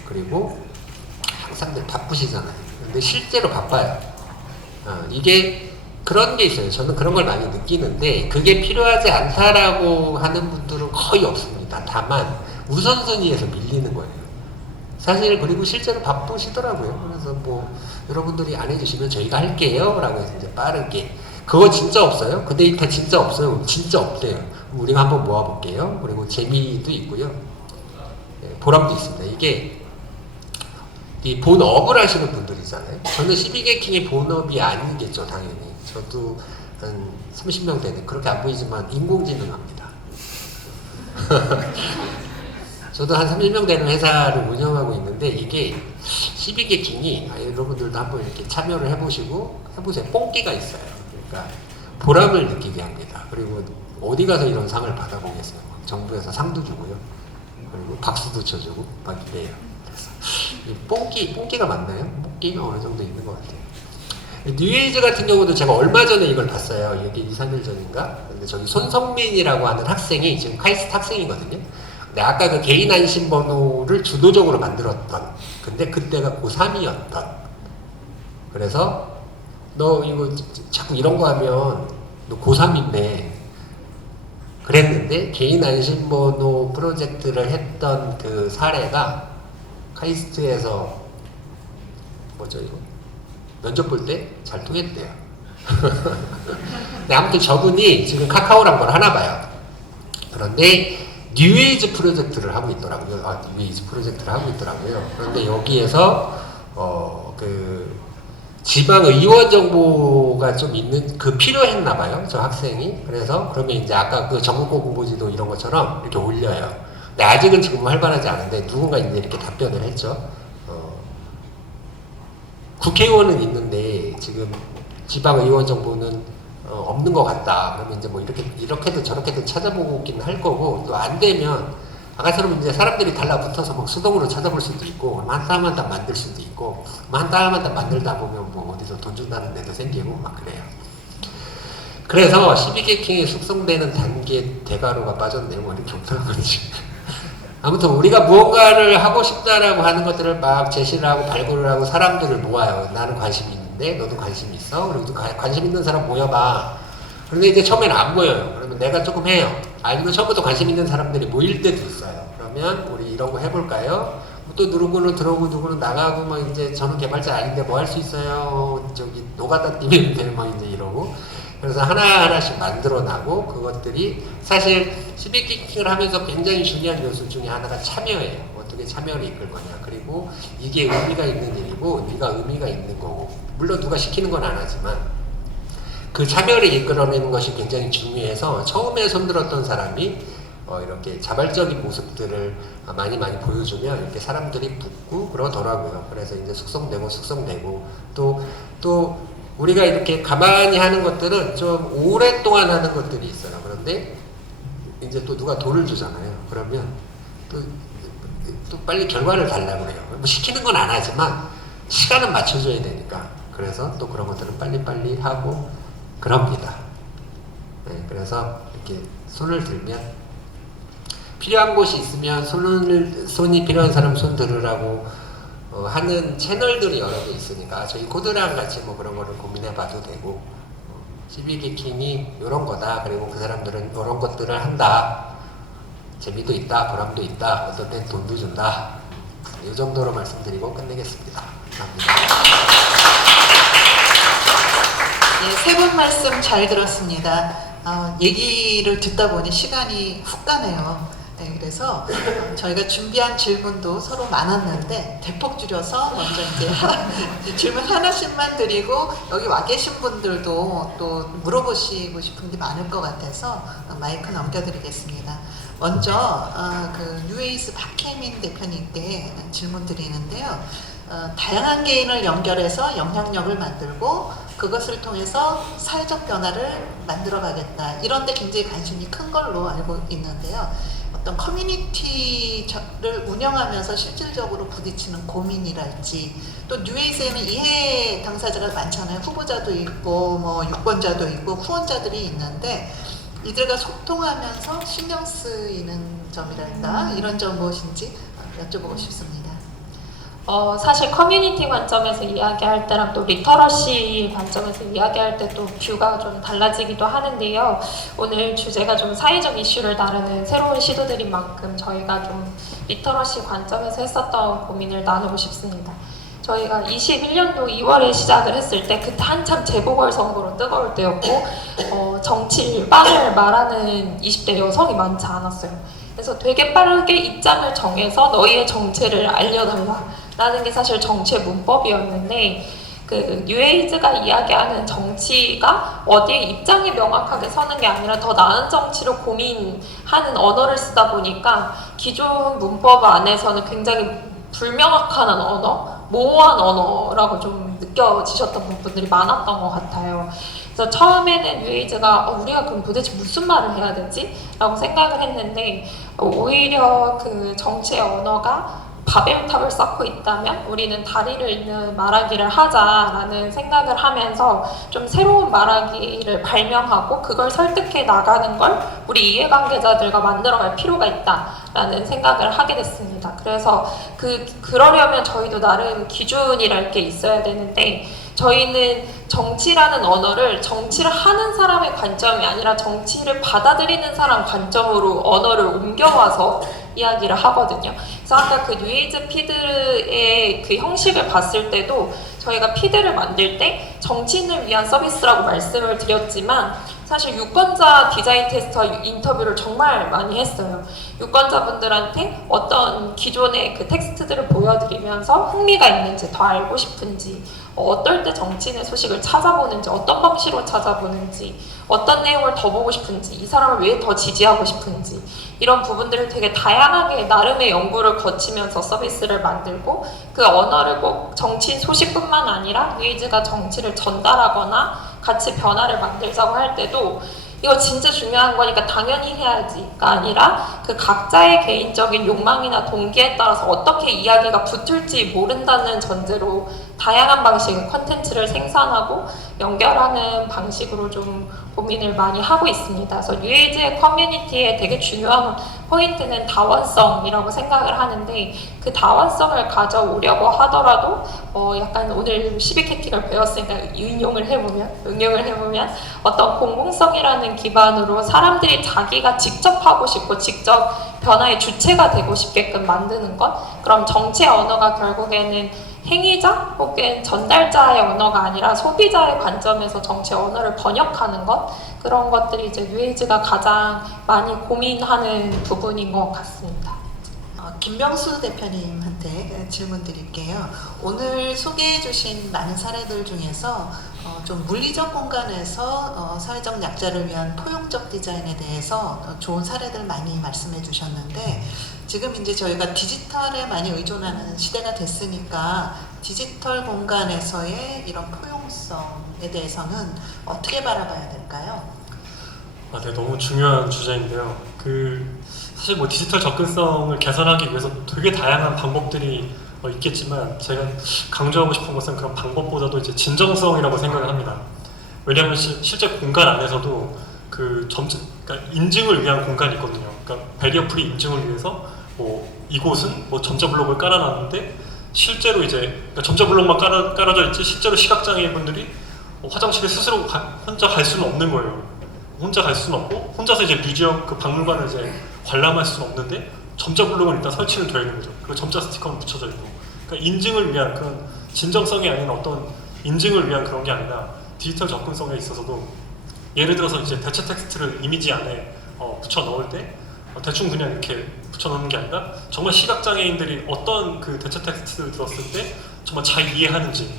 그리고 항상 바쁘시잖아요. 근데 실제로 바빠요. 이게 그런 게 있어요. 저는 그런 걸 많이 느끼는데, 그게 필요하지 않다라고 하는 분들은 거의 없습니다. 다만 우선순위에서 밀리는 거예요. 사실. 그리고 실제로 바쁘시더라고요. 그래서 뭐 여러분들이 안 해주시면 저희가 할게요 라고 해서 이제 빠르게. 그거 진짜 없어요? 그 데이터 진짜 없어요? 진짜 없대요. 우리가 한번 모아볼게요. 그리고 재미도 있고요. 보람도 있습니다. 이게 이 본업을 하시는 분들이잖아요. 저는 12개킹이 본업이 아니겠죠, 당연히. 저도 한 30명 되는, 그렇게 안 보이지만 인공지능 합니다. 저도 한 30명 되는 회사를 운영하고 있는데, 이게 12개킹이 여러분들도 한번 이렇게 참여를 해보세요. 뽕기가 있어요. 그러니까 보람을 느끼게 합니다. 그리고 어디 가서 이런 상을 받아보겠어요. 정부에서 상도 주고요. 그리고 박수도 쳐주고 막 이래요. 이 뽕기가 맞나요? 뽕기가 어느 정도 있는 것 같아요. 뉴에이즈 같은 경우도 제가 얼마 전에 이걸 봤어요. 이게 2, 3일 전인가? 근데 저기 손성민이라고 하는 학생이 지금 카이스트 학생이거든요. 근데 아까 그 개인 안심 번호를 주도적으로 만들었던, 근데 그때가 고3이었던. 그래서 너 이거 자꾸 이런 거 하면 너 고3인데 그랬는데 개인 안심 번호 프로젝트를 했던 그 사례가 카이스트에서 뭐죠 이거? 면접 볼 때 잘 통했대요. 근데 아무튼 저분이 지금 카카오란 걸 하나 봐요. 그런데 뉴에이즈 프로젝트를 하고 있더라고요. 뉴에이즈 프로젝트를 하고 있더라고요. 그런데 여기에서 그 지방 의원 정보가 좀 있는 그 필요했나 봐요. 저 학생이. 그래서 그러면 이제 아까 그 전국고 공보지도 이런 것처럼 이렇게 올려요. 근데 아직은 지금 활발하지 않은데 누군가 이제 이렇게 답변을 했죠. 국회의원은 있는데 지금 지방의원 정보는 없는 것 같다. 그러면 이제 뭐 이렇게든 저렇게든 찾아보긴 할 거고, 또 안 되면 아까처럼 이제 사람들이 달라붙어서 막 수동으로 찾아볼 수도 있고, 한 땀 한 땀 만들 수도 있고, 한 땀 한 땀 만들다 보면 뭐 어디서 돈 준다는 데도 생기고 막 그래요. 그래서 12개킹이 숙성되는 단계 대가로가 빠졌네요. 뭐 이렇게 없다는 건지. 아무튼 우리가 무언가를 하고 싶다라고 하는 것들을 막 제시를 하고 발굴을 하고 사람들을 모아요. 나는 관심이 있는데 너도 관심 있어? 그리고 관심 있는 사람 모여봐. 그런데 이제 처음에는 안 모여요. 그러면 내가 조금 해요. 아니면 처음부터 관심 있는 사람들이 모일 때도 있어요. 그러면 우리 이런 거 해볼까요? 또 누구는 들어오고 누구는 나가고 막 이제 저는 개발자 아닌데 뭐 할 수 있어요? 저기 노가다 팀인데 막 이제 이러고. 그래서 하나하나씩 만들어나고, 그것들이 사실 12기킹을 하면서 굉장히 중요한 요소 중에 하나가 참여예요. 어떻게 참여를 이끌 거냐. 그리고 이게 의미가 있는 일이고 네가 의미가 있는 거고, 물론 누가 시키는 건 안 하지만 그 참여를 이끌어내는 것이 굉장히 중요해서 처음에 손들었던 사람이 이렇게 자발적인 모습들을 많이 보여주면 이렇게 사람들이 붙고 그러더라고요. 그래서 이제 숙성되고 또 우리가 이렇게 가만히 하는 것들은 좀 오랫동안 하는 것들이 있어요. 그런데 이제 또 누가 돈을 주잖아요. 그러면 또 빨리 결과를 달라고 그래요. 뭐 시키는 건 안 하지만 시간은 맞춰줘야 되니까. 그래서 또 그런 것들은 빨리 하고 그럽니다. 네, 그래서 이렇게 손을 들면 필요한 곳이 있으면 손이 필요한 사람 손 들으라고 하는 채널들이 여러 개 있으니까 저희 코드랑 같이 뭐 그런 거를 고민해 봐도 되고, 12기킹이 이런 거다. 그리고 그 사람들은 이런 것들을 한다. 재미도 있다, 보람도 있다, 어떤 땐 돈도 준다. 이 정도로 말씀드리고 끝내겠습니다. 감사합니다. 네, 세 분 말씀 잘 들었습니다. 얘기를 듣다 보니 시간이 훅 가네요. 네, 그래서 저희가 준비한 질문도 서로 많았는데 대폭 줄여서 먼저 이제 질문 하나씩만 드리고, 여기 와 계신 분들도 또 물어보시고 싶은 게 많을 것 같아서 마이크 넘겨드리겠습니다. 먼저 그 뉴에이즈 박혜민 대표님께 질문 드리는데요. 다양한 개인을 연결해서 영향력을 만들고 그것을 통해서 사회적 변화를 만들어 가겠다. 이런 데 굉장히 관심이 큰 걸로 알고 있는데요. 어떤 커뮤니티를 운영하면서 실질적으로 부딪히는 고민이랄지, 또 뉴에이즈에는 이해 당사자가 많잖아요. 후보자도 있고 뭐 유권자도 있고 후원자들이 있는데 이들과 소통하면서 신경 쓰이는 점이랄까, 이런 점 무엇인지 여쭤보고 싶습니다. 사실 커뮤니티 관점에서 이야기할 때랑 또 리터러시 관점에서 이야기할 때 또 뷰가 좀 달라지기도 하는데요. 오늘 주제가 좀 사회적 이슈를 다루는 새로운 시도들인 만큼 저희가 좀 리터러시 관점에서 했었던 고민을 나누고 싶습니다. 저희가 21년도 2월에 시작을 했을 때 그때 한참 재보궐선거로 뜨거울 때였고 정치 빵을 말하는 20대 여성이 많지 않았어요. 그래서 되게 빠르게 입장을 정해서 너희의 정체를 알려달라 라는 게 사실 정치의 문법이었는데, 그 뉴에이즈가 이야기하는 정치가 어디에 입장이 명확하게 서는 게 아니라 더 나은 정치를 고민하는 언어를 쓰다 보니까 기존 문법 안에서는 굉장히 불명확한 언어, 모호한 언어라고 좀 느껴지셨던 부분들이 많았던 것 같아요. 그래서 처음에는 뉴에이즈가 우리가 그럼 도대체 무슨 말을 해야 되지? 라고 생각을 했는데 오히려 그 정치의 언어가 바벨탑을 쌓고 있다면 우리는 다리를 잇는 말하기를 하자라는 생각을 하면서 좀 새로운 말하기를 발명하고 그걸 설득해 나가는 걸 우리 이해관계자들과 만들어갈 필요가 있다라는 생각을 하게 됐습니다. 그래서 그러려면 저희도 나름 기준이랄 게 있어야 되는데 저희는 정치라는 언어를 정치를 하는 사람의 관점이 아니라 정치를 받아들이는 사람 관점으로 언어를 옮겨와서 이야기를 하거든요. 그래서 아까 그 뉴에이즈 피드의 그 형식을 봤을 때도 저희가 피드를 만들 때 정치인을 위한 서비스라고 말씀을 드렸지만 사실 유권자 디자인 테스터 인터뷰를 정말 많이 했어요. 유권자분들한테 어떤 기존의 그 텍스트들을 보여드리면서 흥미가 있는지 더 알고 싶은지 어떨 때 정치인의 소식을 찾아보는지 어떤 방식으로 찾아보는지 어떤 내용을 더 보고 싶은지 이 사람을 왜 더 지지하고 싶은지 이런 부분들을 되게 다양하게 나름의 연구를 거치면서 서비스를 만들고 그 언어를 꼭 정치인 소식뿐만 아니라 뉴에이즈가 정치를 전달하거나 같이 변화를 만들자고 할 때도 이거 진짜 중요한 거니까 당연히 해야지가 아니라 그 각자의 개인적인 욕망이나 동기에 따라서 어떻게 이야기가 붙을지 모른다는 전제로 다양한 방식의 컨텐츠를 생산하고 연결하는 방식으로 좀 고민을 많이 하고 있습니다. 그래서 뉴에이즈의 커뮤니티의 되게 중요한 포인트는 다원성이라고 생각을 하는데 그 다원성을 가져오려고 하더라도 약간 오늘 시빅 해킹을 배웠으니까 응용을 해보면 어떤 공공성이라는 기반으로 사람들이 자기가 직접 하고 싶고 직접 변화의 주체가 되고 싶게끔 만드는 것 그럼 정치의 언어가 결국에는 행위자 혹은 전달자의 언어가 아니라 소비자의 관점에서 정치의 언어를 번역하는 것 그런 것들이 이제 뉴에이즈가 가장 많이 고민하는 부분인 것 같습니다. 김병수 대표님한테 질문 드릴게요. 오늘 소개해 주신 많은 사례들 중에서 좀 물리적 공간에서 사회적 약자를 위한 포용적 디자인에 대해서 좋은 사례들 많이 말씀해 주셨는데 지금 이제 저희가 디지털에 많이 의존하는 시대가 됐으니까 디지털 공간에서의 이런 포용성에 대해서는 어떻게 바라봐야 될까요? 네, 너무 중요한 주제인데요. 사실 뭐 디지털 접근성을 개선하기 위해서 되게 다양한 방법들이 있겠지만 제가 강조하고 싶은 것은 그런 방법보다도 이제 진정성이라고 생각을 합니다. 왜냐하면 실제 공간 안에서도 그러니까 인증을 위한 공간이 있거든요. 그러니까 베리어 프리 인증을 위해서 이곳은 점자 블록을 깔아놨는데 실제로 이제 그러니까 점자 블록만 깔아져 있지 실제로 시각장애인 분들이 화장실에 스스로 혼자 갈 수는 없는 거예요. 혼자 갈 수는 없고 혼자서 이제 뮤지엄 그 박물관을 이제 관람할 수는 없는데 점자 블록은 일단 설치는 되어 있는 거죠. 그리고 점자 스티커는 붙여져 있고 그러니까 인증을 위한 그런 진정성이 아닌 어떤 인증을 위한 그런 게 아니라 디지털 접근성에 있어서도 예를 들어서 이제 대체 텍스트를 이미지 안에 붙여 넣을 때 대충 그냥 이렇게 붙여 넣는 게 아니라 정말 시각장애인들이 어떤 그 대체 텍스트를 들었을 때 정말 잘 이해하는지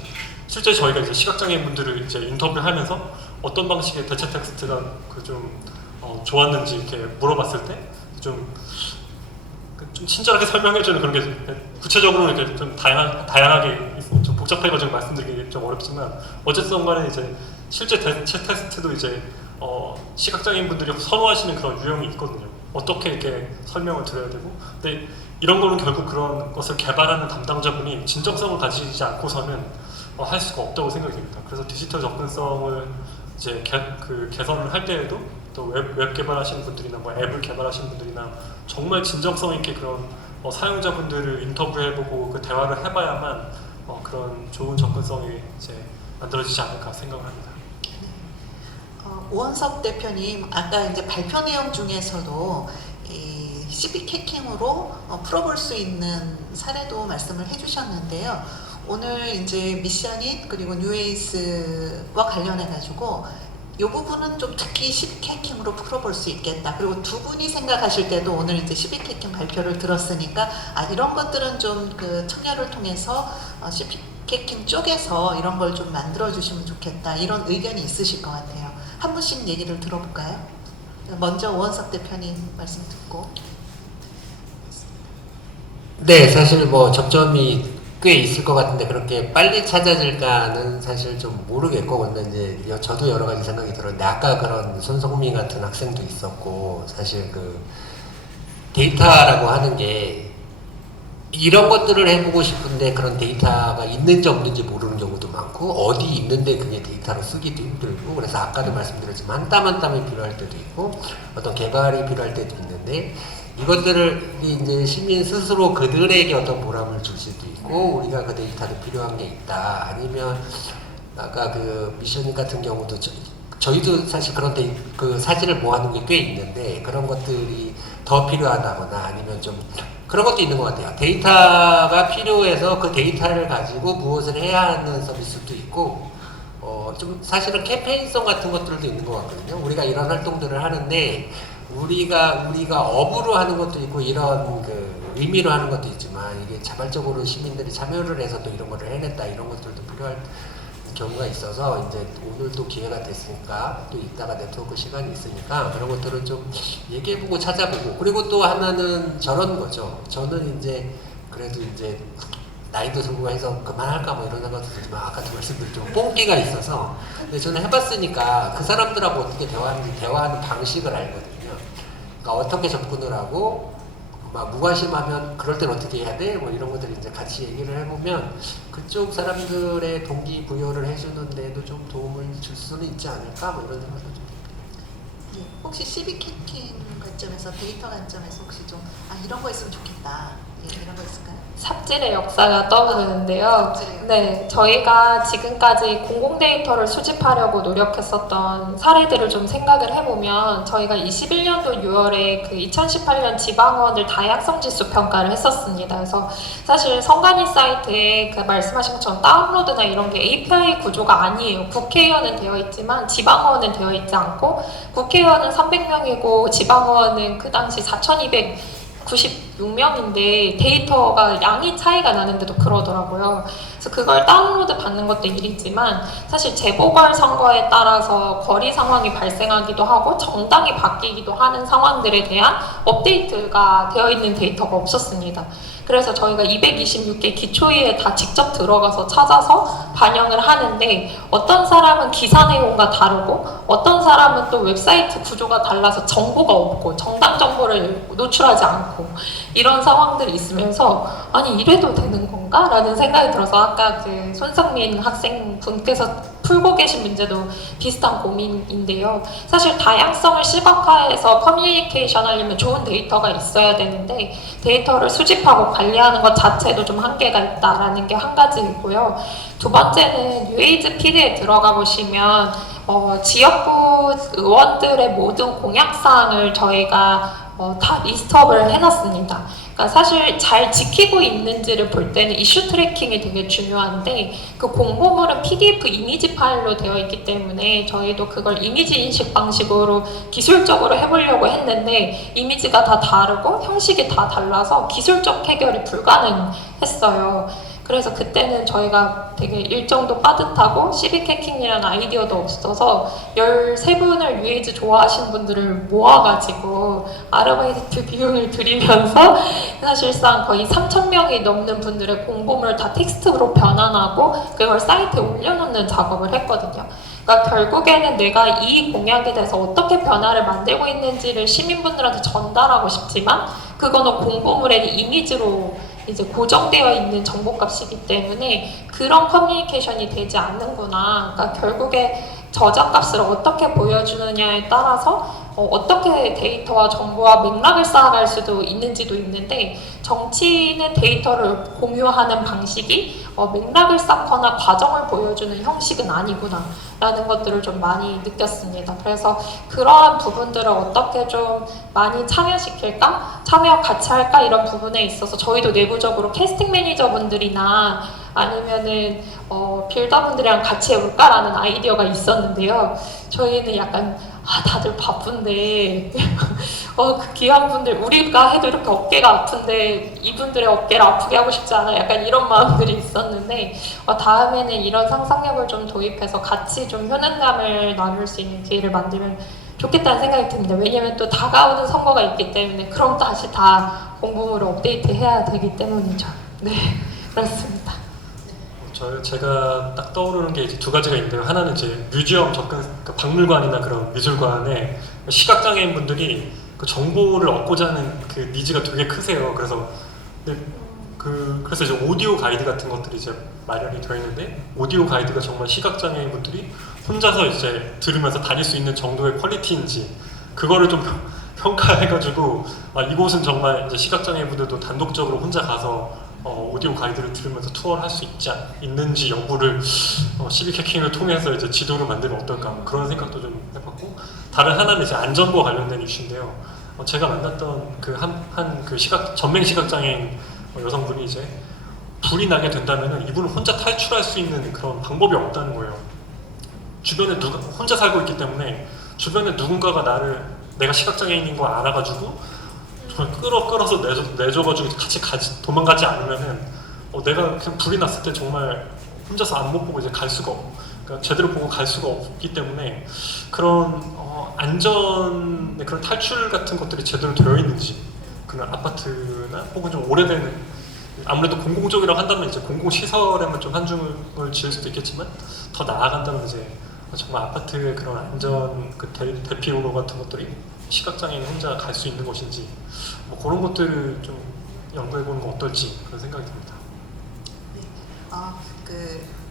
실제 저희가 이제 시각장애인 분들을 이제 인터뷰를 하면서 어떤 방식의 대체 텍스트가 좀 좋았는지 이렇게 물어봤을 때 좀 친절하게 설명해주는 그런 게 구체적으로 이렇게 좀 다양하게 좀 복잡해가지고 말씀드리기 좀 어렵지만 어쨌든 간에 이제 실제 대체 텍스트도 이제 시각장애인 분들이 선호하시는 그런 유형이 있거든요. 어떻게 이렇게 설명을 드려야 되고 근데 이런 거는 결국 그런 것을 개발하는 담당자분이 진정성을 가지지 않고서는 할 수가 없다고 생각이 듭니다. 그래서 디지털 접근성을 이제 개선을 할 때에도 또 웹 개발하시는 분들이나 앱을 개발하시는 분들이나 정말 진정성 있게 그런 사용자분들을 인터뷰해보고 그 대화를 해봐야만 그런 좋은 접근성이 이제 만들어지지 않을까 생각을 합니다. 오원석 대표님 아까 이제 발표 내용 중에서도 이 시빅 해킹으로 풀어볼 수 있는 사례도 말씀을 해주셨는데요. 오늘 이제 미션잇 그리고 뉴에이즈와 관련해 가지고 이 부분은 좀 특히 시빅 해킹으로 풀어볼 수 있겠다. 그리고 두 분이 생각하실 때도 오늘 이제 시빅 해킹 발표를 들었으니까 이런 것들은 좀 그 청약을 통해서 시빅 해킹 쪽에서 이런 걸 좀 만들어 주시면 좋겠다. 이런 의견이 있으실 것 같아요. 한 분씩 얘기를 들어볼까요? 먼저 오원석 대표님 말씀 듣고. 네, 사실 접점이 꽤 있을 것 같은데 그렇게 빨리 찾아질까는 사실 좀 모르겠고, 근데 이제 저도 여러 가지 생각이 들었는데, 아까 그런 손성민 같은 학생도 있었고, 사실 그 데이터라고 하는 게 이런 것들을 해보고 싶은데 그런 데이터가 있는지 없는지 모르는 경우도 많고, 어디 있는데 그게 데이터로 쓰기도 힘들고, 그래서 아까도 말씀드렸지만 한 땀 한 땀이 필요할 때도 있고 어떤 개발이 필요할 때도 있는데, 이것들을 이제 시민 스스로 그들에게 어떤 보람을 줄 수도 있고, 우리가 그 데이터도 필요한 게 있다. 아니면 아까 그 미션 같은 경우도 저희도 사실 그런 그 사진을 모아놓은 게 꽤 있는데, 그런 것들이 더 필요하다거나 아니면 좀 그런 것도 있는 것 같아요. 데이터가 필요해서 그 데이터를 가지고 무엇을 해야 하는 서비스도 있고, 좀 사실은 캠페인성 같은 것들도 있는 것 같거든요. 우리가 이런 활동들을 하는데 우리가 업으로 하는 것도 있고 이런 그 의미로 하는 것도 있지만, 이게 자발적으로 시민들이 참여를 해서 또 이런 거를 해냈다, 이런 것들도 필요할 경우가 있어서, 이제 오늘도 기회가 됐으니까, 또 이따가 네트워크 시간이 있으니까 그런 것들을 좀 얘기해보고 찾아보고, 그리고 또 하나는 저런 거죠. 저는 이제 그래도 이제 나이도 들고 해서 그만할까 뭐 이런 생각도 들지만, 아까도 말씀드렸지만 뽕기가 있어서, 근데 저는 해봤으니까 그 사람들하고 어떻게 대화하는 방식을 알거든요. 그러니까 어떻게 접근을 하고, 막 무관심하면 그럴 땐 어떻게 해야 돼? 뭐 이런 것들 이제 같이 얘기를 해보면 그쪽 사람들의 동기부여를 해주는 데도 좀 도움을 줄 수는 있지 않을까? 뭐 이런 생각도 좀 듭니다. 예, 혹시 시빅 해킹 관점에서, 데이터 관점에서 혹시 좀 이런 거 있으면 좋겠다, 예, 이런 거 있을까요? 삽질의 역사가 떠오르는데요. 삽질의 네, 저희가 지금까지 공공 데이터를 수집하려고 노력했었던 사례들을 좀 생각을 해보면, 저희가 21년도 6월에 그 2018년 지방원들 다양성 지수 평가를 했었습니다. 그래서 사실 선관위 사이트에 그 말씀하신 것처럼 다운로드나 이런 게 API 구조가 아니에요. 국회의원은 되어 있지만 지방원은 되어 있지 않고, 국회의원은 300명이고 지방원은 그 당시 4,296명인데 데이터가 양이 차이가 나는데도 그러더라고요. 그래서 그걸 다운로드 받는 것도 일이지만, 사실 재보궐선거에 따라서 거리 상황이 발생하기도 하고 정당이 바뀌기도 하는 상황들에 대한 업데이트가 되어 있는 데이터가 없었습니다. 그래서 저희가 226개 기초위에 다 직접 들어가서 찾아서 반영을 하는데, 어떤 사람은 기사 내용과 다르고 어떤 사람은 또 웹사이트 구조가 달라서 정보가 없고 정당 정보를 노출하지 않고, 이런 상황들이 있으면서 아니 이래도 되는 건가? 라는 생각이 들어서, 아까 그 손성민 학생분께서 풀고 계신 문제도 비슷한 고민인데요. 사실 다양성을 시각화해서 커뮤니케이션 하려면 좋은 데이터가 있어야 되는데, 데이터를 수집하고 관리하는 것 자체도 좀 한계가 있다라는 게 한 가지이고요. 두 번째는 뉴에이즈 PD에 들어가 보시면 지역구 의원들의 모든 공약사항을 저희가 다 리스트업을 해놨습니다. 그러니까 사실 잘 지키고 있는지를 볼 때는 이슈 트래킹이 되게 중요한데, 그 공보물은 PDF 이미지 파일로 되어 있기 때문에 저희도 그걸 이미지 인식 방식으로 기술적으로 해보려고 했는데, 이미지가 다 다르고 형식이 다 달라서 기술적 해결이 불가능했어요. 그래서 그때는 저희가 되게 일정도 빠듯하고 시빅 해킹이라는 아이디어도 없어서 13분을 뉴에이즈 좋아하시는 분들을 모아가지고 아르바이트 비용을 들이면서 사실상 거의 3,000명이 넘는 분들의 공보물을 다 텍스트로 변환하고 그걸 사이트에 올려놓는 작업을 했거든요. 그러니까 결국에는 내가 이 공약에 대해서 어떻게 변화를 만들고 있는지를 시민분들한테 전달하고 싶지만, 그거는 공보물의 이미지로 이제 고정되어 있는 정보값이기 때문에 그런 커뮤니케이션이 되지 않는구나. 그러니까 결국에 저작값을 어떻게 보여주느냐에 따라서 어떻게 데이터와 정보와 맥락을 쌓아갈 수도 있는지도 있는데, 정치는 데이터를 공유하는 방식이 맥락을 쌓거나 과정을 보여주는 형식은 아니구나 라는 것들을 좀 많이 느꼈습니다. 그래서 그러한 부분들을 어떻게 좀 많이 참여시킬까? 참여 같이 할까? 이런 부분에 있어서 저희도 내부적으로 캐스팅 매니저분들이나 아니면은 빌더분들이랑 같이 해볼까라는 아이디어가 있었는데요. 저희는 약간 다들 바쁜데 그 귀한 분들, 우리가 해도 이렇게 어깨가 아픈데 이분들의 어깨를 아프게 하고 싶지 않아, 약간 이런 마음들이 있었는데, 다음에는 이런 상상력을 좀 도입해서 같이 좀 효능감을 나눌 수 있는 기회를 만들면 좋겠다는 생각이 듭니다. 왜냐면 또 다가오는 선거가 있기 때문에, 그럼 다시 다 공부물을 업데이트 해야 되기 때문이죠. 네, 그렇습니다. 제가 딱 떠오르는 게 이제 두 가지가 있는데요. 하나는 이제 뮤지엄 접근, 그러니까 박물관이나 그런 미술관에 시각장애인 분들이 그 정보를 얻고자 하는 그 니즈가 되게 크세요. 그래서 근데 그래서 이제 오디오 가이드 같은 것들이 이제 마련이 되어 있는데, 오디오 가이드가 정말 시각장애인 분들이 혼자서 이제 들으면서 다닐 수 있는 정도의 퀄리티인지 그거를 좀 평가해가지고 이곳은 정말 이제 시각장애인 분들도 단독적으로 혼자 가서 오디오 가이드를 들으면서 투어를 할 수 있는지 여부를 12캐킹을 통해서 이제 지도를 만들면 어떨까 그런 생각도 좀 해봤고, 다른 하나는 이제 안전과 관련된 이슈인데요. 제가 만났던 그 전맹 시각장애인 여성분이 이제 불이 나게 된다면은 이분은 혼자 탈출할 수 있는 그런 방법이 없다는 거예요. 주변에 혼자 살고 있기 때문에 주변에 누군가가 내가 시각장애인인 거 알아가지고 정말 끌어서 내줘가지고 같이 도망가지 않으면은 내가 그냥 불이 났을 때 정말 혼자서 안 못 보고 이제 그러니까 제대로 보고 갈 수가 없기 때문에 그런 안전, 그런 탈출 같은 것들이 제대로 되어 있는지, 그런 아파트나 혹은 좀 오래된, 아무래도 공공적이라고 한다면 이제 공공시설에만 좀 한중을 지을 수도 있겠지만 더 나아간다면 이제 정말 아파트의 그런 안전 대피로로 같은 것들이 시각장애인 혼자 갈 수 있는 것인지 그런 것들을 좀 연구해보는 건 어떨지 그런 생각이 듭니다. 네.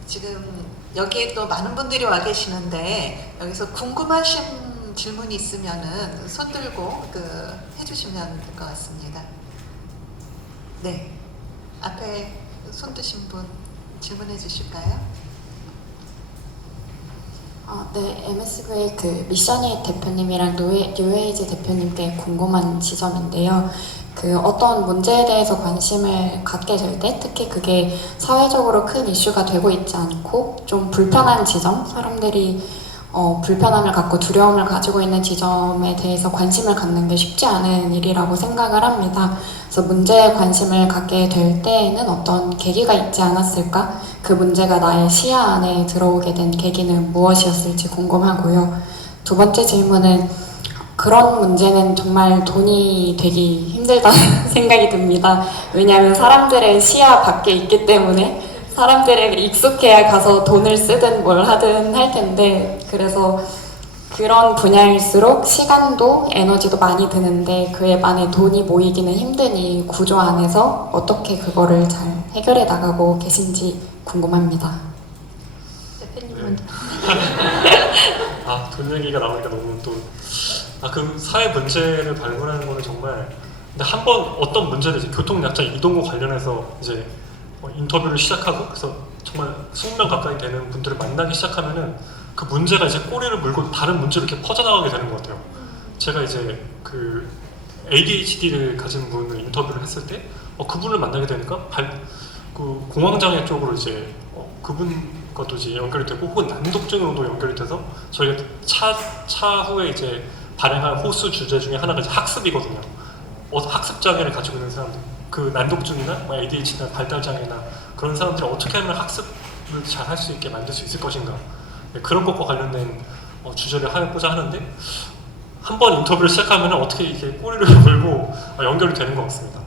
지금 여기에 또 많은 분들이 와 계시는데 여기서 궁금하신 질문이 있으면은 손 들고 해주시면 될 것 같습니다. 네, 앞에 손 드신 분 질문해 주실까요? 네, MSV의 미션이 대표님이랑 뉴에이지 대표님께 궁금한 지점인데요. 어떤 문제에 대해서 관심을 갖게 될 때, 특히 그게 사회적으로 큰 이슈가 되고 있지 않고 좀 불편한 지점, 사람들이 불편함을 갖고 두려움을 가지고 있는 지점에 대해서 관심을 갖는 게 쉽지 않은 일이라고 생각을 합니다. 그래서 문제에 관심을 갖게 될 때에는 어떤 계기가 있지 않았을까? 그 문제가 나의 시야 안에 들어오게 된 계기는 무엇이었을지 궁금하고요. 두 번째 질문은 그런 문제는 정말 돈이 되기 힘들다는 생각이 듭니다. 왜냐하면 사람들의 시야 밖에 있기 때문에 사람들에게 익숙해야 가서 돈을 쓰든 뭘 하든 할 텐데, 그래서 그런 분야일수록 시간도 에너지도 많이 드는데 그에 반해 돈이 모이기는 힘든 이 구조 안에서 어떻게 그거를 잘 해결해 나가고 계신지 궁금합니다. 대표님은 돈 얘기가 나오니까 너무 또 그 사회 문제를 발굴하는 거는 정말, 근데 한번 어떤 문제를 이제 교통약자 이동과 관련해서 이제 인터뷰를 시작하고 그래서 정말 20명 가까이 되는 분들을 만나기 시작하면은 그 문제가 이제 꼬리를 물고 다른 문제로 이렇게 퍼져나가게 되는 것 같아요. 제가 이제 ADHD를 가진 분을 인터뷰를 했을 때 그분을 만나게 되니까 공황장애 쪽으로 이제 그분과도 이제 연결이 되고, 혹은 난독증으로도 연결이 돼서 저희가 차후에 이제 발행한 호수 주제 중에 하나가 이제 학습이거든요. 학습 장애를 가지고 있는 사람들, 난독증이나 ADHD나 발달 장애나 그런 사람들이 어떻게 하면 학습을 잘 할 수 있게 만들 수 있을 것인가, 그런 것과 관련된 주제를 해보자 하는데, 한번 인터뷰를 시작하면 어떻게 이렇게 꼬리를 물고 연결이 되는 것 같습니다.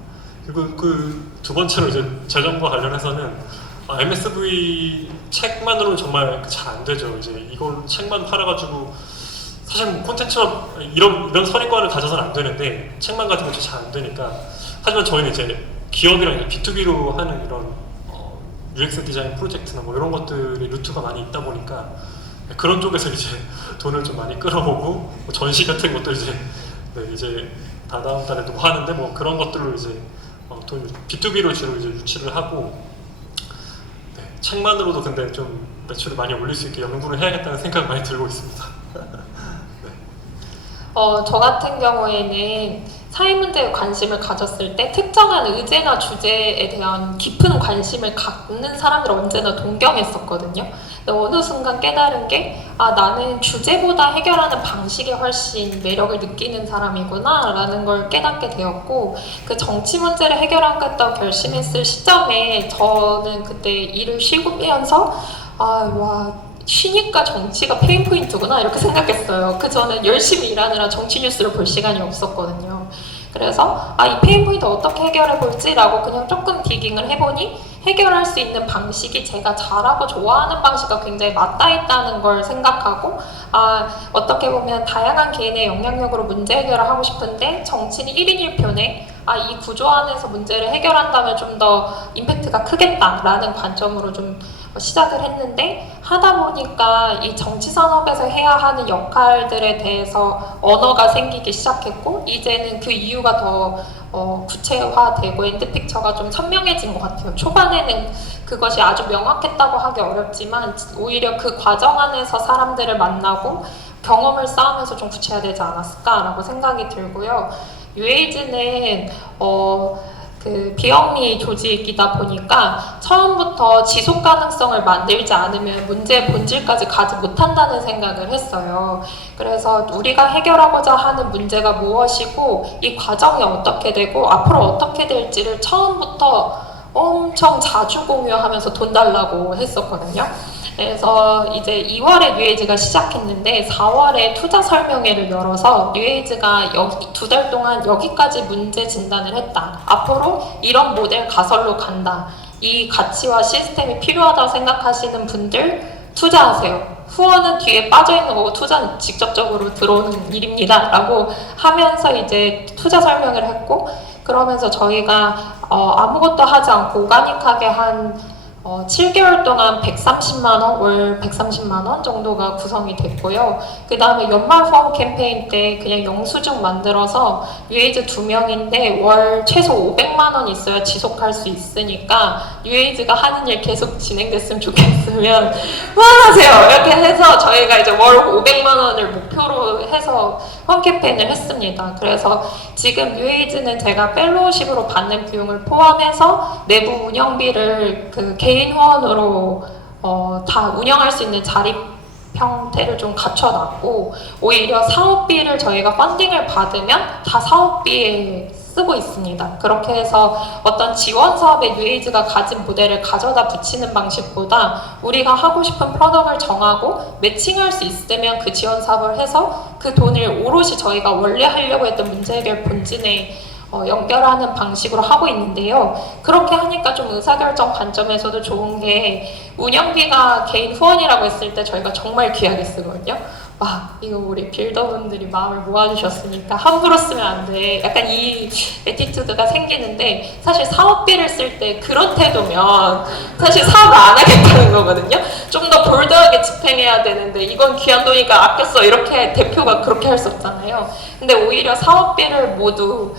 그리고 두 번째로 이제 재정과 관련해서는 MSV 책만으로는 정말 잘 안 되죠. 이제 이걸 책만 팔아가지고 사실 콘텐츠가 이런 선입관을 가져서는 안 되는데, 책만 가지고 잘 안 되니까. 하지만 저희는 이제 기업이랑 B2B로 하는 이런 UX 디자인 프로젝트나 이런 것들이 루트가 많이 있다 보니까 그런 쪽에서 이제 돈을 좀 많이 끌어보고, 전시 같은 것도 이제 다다음 달에도 하는데 그런 것들로 이제 돈 B2B로 주로 이제 유치를 하고, 책만으로도 근데 좀 매출을 많이 올릴 수 있게 연구를 해야겠다는 생각 많이 들고 있습니다. 저 같은 경우에는 사회 문제에 관심을 가졌을 때 특정한 의제나 주제에 대한 깊은 관심을 갖는 사람들을 언제나 동경했었거든요. 근데 어느 순간 깨달은 게 나는 주제보다 해결하는 방식에 훨씬 매력을 느끼는 사람이구나 라는 걸 깨닫게 되었고, 그 정치 문제를 해결하겠다고 결심했을 시점에 저는 그때 일을 쉬고 빼면서 쉬니까 정치가 페인포인트구나 이렇게 생각했어요. 그 전에 열심히 일하느라 정치 뉴스를 볼 시간이 없었거든요. 그래서 이 페인포인트 어떻게 해결해 볼지 라고 그냥 조금 디깅을 해보니 해결할 수 있는 방식이 제가 잘하고 좋아하는 방식과 굉장히 맞닿아 있다는 걸 생각하고 어떻게 보면 다양한 개인의 영향력으로 문제 해결을 하고 싶은데 정치인이 1인 1표네 이 구조 안에서 문제를 해결한다면 좀 더 임팩트가 크겠다라는 관점으로 좀 시작을 했는데 하다 보니까 이 정치 산업에서 해야 하는 역할들에 대해서 언어가 생기기 시작했고 이제는 그 이유가 더 구체화되고 엔드픽처가 좀 선명해진 것 같아요. 초반에는 그것이 아주 명확했다고 하기 어렵지만 오히려 그 과정 안에서 사람들을 만나고 경험을 쌓으면서 좀 구체화되지 않았을까라고 생각이 들고요. 뉴에이지는 그 비영리 조직이다 보니까 처음부터 지속 가능성을 만들지 않으면 문제의 본질까지 가지 못한다는 생각을 했어요. 그래서 우리가 해결하고자 하는 문제가 무엇이고 이 과정이 어떻게 되고 앞으로 어떻게 될지를 처음부터 엄청 자주 공유하면서 돈 달라고 했었거든요. 그래서 이제 2월에 뉴에이지가 시작했는데 4월에 투자 설명회를 열어서 뉴에이지가 여기 2달 동안 여기까지 문제 진단을 했다. 앞으로 이런 모델 가설로 간다. 이 가치와 시스템이 필요하다고 생각하시는 분들 투자하세요. 후원은 뒤에 빠져있는 거고 투자는 직접적으로 들어오는 일입니다. 라고 하면서 이제 투자 설명을 했고 그러면서 저희가 아무것도 하지 않고 오가닉하게 한 7개월 동안 130만원, 월 130만원 정도가 구성이 됐고요. 그 다음에 연말 후원 캠페인 때 그냥 영수증 만들어서 뉴에이즈 2명인데 월 최소 500만원 있어야 지속할 수 있으니까 뉴에이즈가 하는 일 계속 진행됐으면 좋겠으면 후원하세요! 이렇게 해서 저희가 이제 월 500만원을 목표로 해서 후원 캠페인을 했습니다. 그래서 지금 뉴에이즈는 제가 펠로우십으로 받는 비용을 포함해서 내부 운영비를 그 개인 후원으로 다 운영할 수 있는 자립 형태를 좀 갖춰놨고 오히려 사업비를 저희가 펀딩을 받으면 다 사업비에 쓰고 있습니다. 그렇게 해서 어떤 지원 사업에 뉴에이즈가 가진 모델을 가져다 붙이는 방식보다 우리가 하고 싶은 프로덕트를 정하고 매칭할 수 있으면 그 지원 사업을 해서 그 돈을 오롯이 저희가 원래 하려고 했던 문제 해결 본진에 연결하는 방식으로 하고 있는데요. 그렇게 하니까 좀 의사결정 관점에서도 좋은 게 운영비가 개인 후원이라고 했을 때 저희가 정말 귀하게 쓰거든요. 이거 우리 빌더분들이 마음을 모아주셨으니까 함부로 쓰면 안 돼. 약간 이 애티튜드가 생기는데 사실 사업비를 쓸 때 그런 태도면 사실 사업을 안 하겠다는 거거든요. 좀 더 볼드하게 집행해야 되는데 이건 귀한 돈이니까 아꼈어 이렇게 대표가 그렇게 할 수 없잖아요. 근데 오히려 사업비를 모두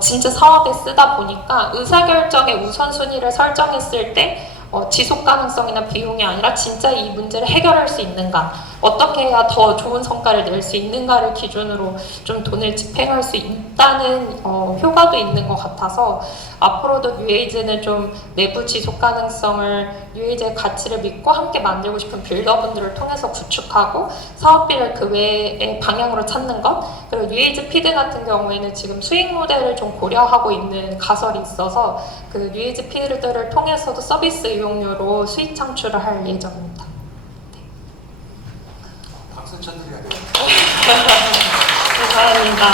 진짜 사업에 쓰다 보니까 의사결정의 우선순위를 설정했을 때 지속 가능성이나 비용이 아니라 진짜 이 문제를 해결할 수 있는가, 어떻게 해야 더 좋은 성과를 낼 수 있는가를 기준으로 좀 돈을 집행할 수 있다는 효과도 있는 것 같아서 앞으로도 뉴에이즈는 좀 내부 지속 가능성을 뉴에이즈의 가치를 믿고 함께 만들고 싶은 빌더분들을 통해서 구축하고 사업비를 그 외의 방향으로 찾는 것, 그리고 뉴에이즈 피드 같은 경우에는 지금 수익 모델을 좀 고려하고 있는 가설이 있어서 그 뉴에이즈 피드를 통해서도 서비스 이용료로 수익 창출을 할 예정입니다. 박수 쳐드려야 돼요. 감사합니다.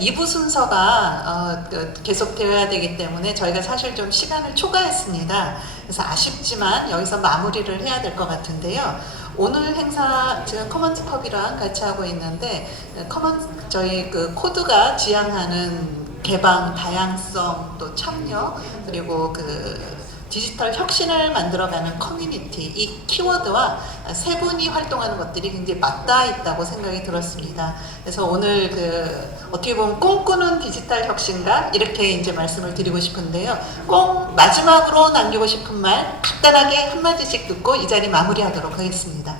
2부 순서가 계속되어야 되기 때문에 저희가 사실 좀 시간을 초과했습니다. 그래서 아쉽지만 여기서 마무리를 해야 될 것 같은데요. 오늘 행사 지금 커먼즈 펍이랑 같이 하고 있는데 저희 그 코드가 지향하는 개방, 다양성, 또 참여, 그리고 그 디지털 혁신을 만들어가는 커뮤니티, 이 키워드와 세 분이 활동하는 것들이 굉장히 맞닿아 있다고 생각이 들었습니다. 그래서 오늘 어떻게 보면 꿈꾸는 디지털 혁신가 이렇게 이제 말씀을 드리고 싶은데요. 꼭 마지막으로 남기고 싶은 말 간단하게 한마디씩 듣고 이 자리 마무리하도록 하겠습니다.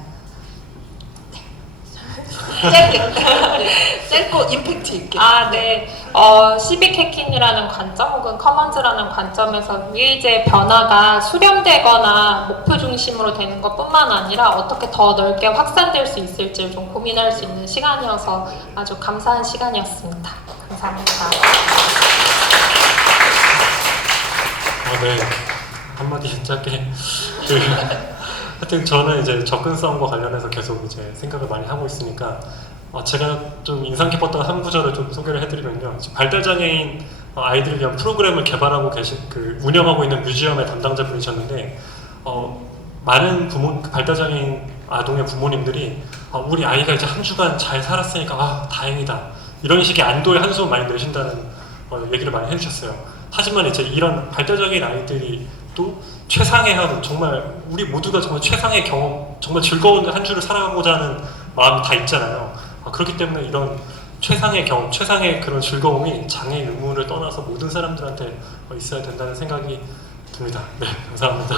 짧고 임팩트 있게. 네. 시빅 해킹이라는 관점 혹은 커먼즈라는 관점에서 뉴에이즈의 변화가 수렴되거나 목표 중심으로 되는 것뿐만 아니라 어떻게 더 넓게 확산될 수 있을지를 좀 고민할 수 있는 시간이어서 아주 감사한 시간이었습니다. 감사합니다. 네. 한마디 짧게. 하여튼 저는 이제 접근성과 관련해서 계속 이제 생각을 많이 하고 있으니까 제가 좀 인상 깊었던 한 구절을 좀 소개를 해드리면요. 발달장애인 아이들을 위한 프로그램을 개발하고 계신 운영하고 있는 뮤지엄의 담당자분이셨는데 많은 발달장애인 아동의 부모님들이 우리 아이가 이제 한 주간 잘 살았으니까 다행이다 이런 식의 안도의 한숨을 많이 내신다는 얘기를 많이 해주셨어요. 하지만 이제 이런 발달장애인 아이들이 또 최상의 하루, 정말 우리 모두가 정말 최상의 경험, 정말 즐거운 한 주를 살아가고자 하는 마음이 다 있잖아요. 그렇기 때문에 이런 최상의 경험, 최상의 그런 즐거움이 장애인 의무를 떠나서 모든 사람들한테 있어야 된다는 생각이 듭니다. 네, 감사합니다.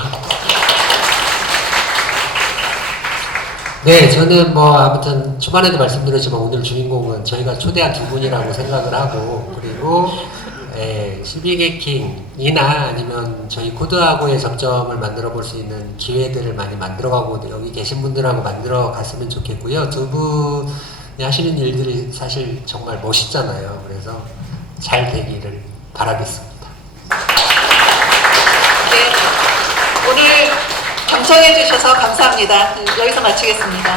네, 저는 뭐 아무튼 초반에도 말씀드렸지만 오늘 주인공은 저희가 초대한 두 분이라고 생각을 하고, 그리고 12개 킹이나 아니면 저희 코드하고의 접점을 만들어 볼 수 있는 기회들을 많이 만들어가고 여기 계신 분들하고 만들어 갔으면 좋겠고요. 두 분이 하시는 일들이 사실 정말 멋있잖아요. 그래서 잘 되기를 바라겠습니다. 네, 오늘 경청해 주셔서 감사합니다. 여기서 마치겠습니다.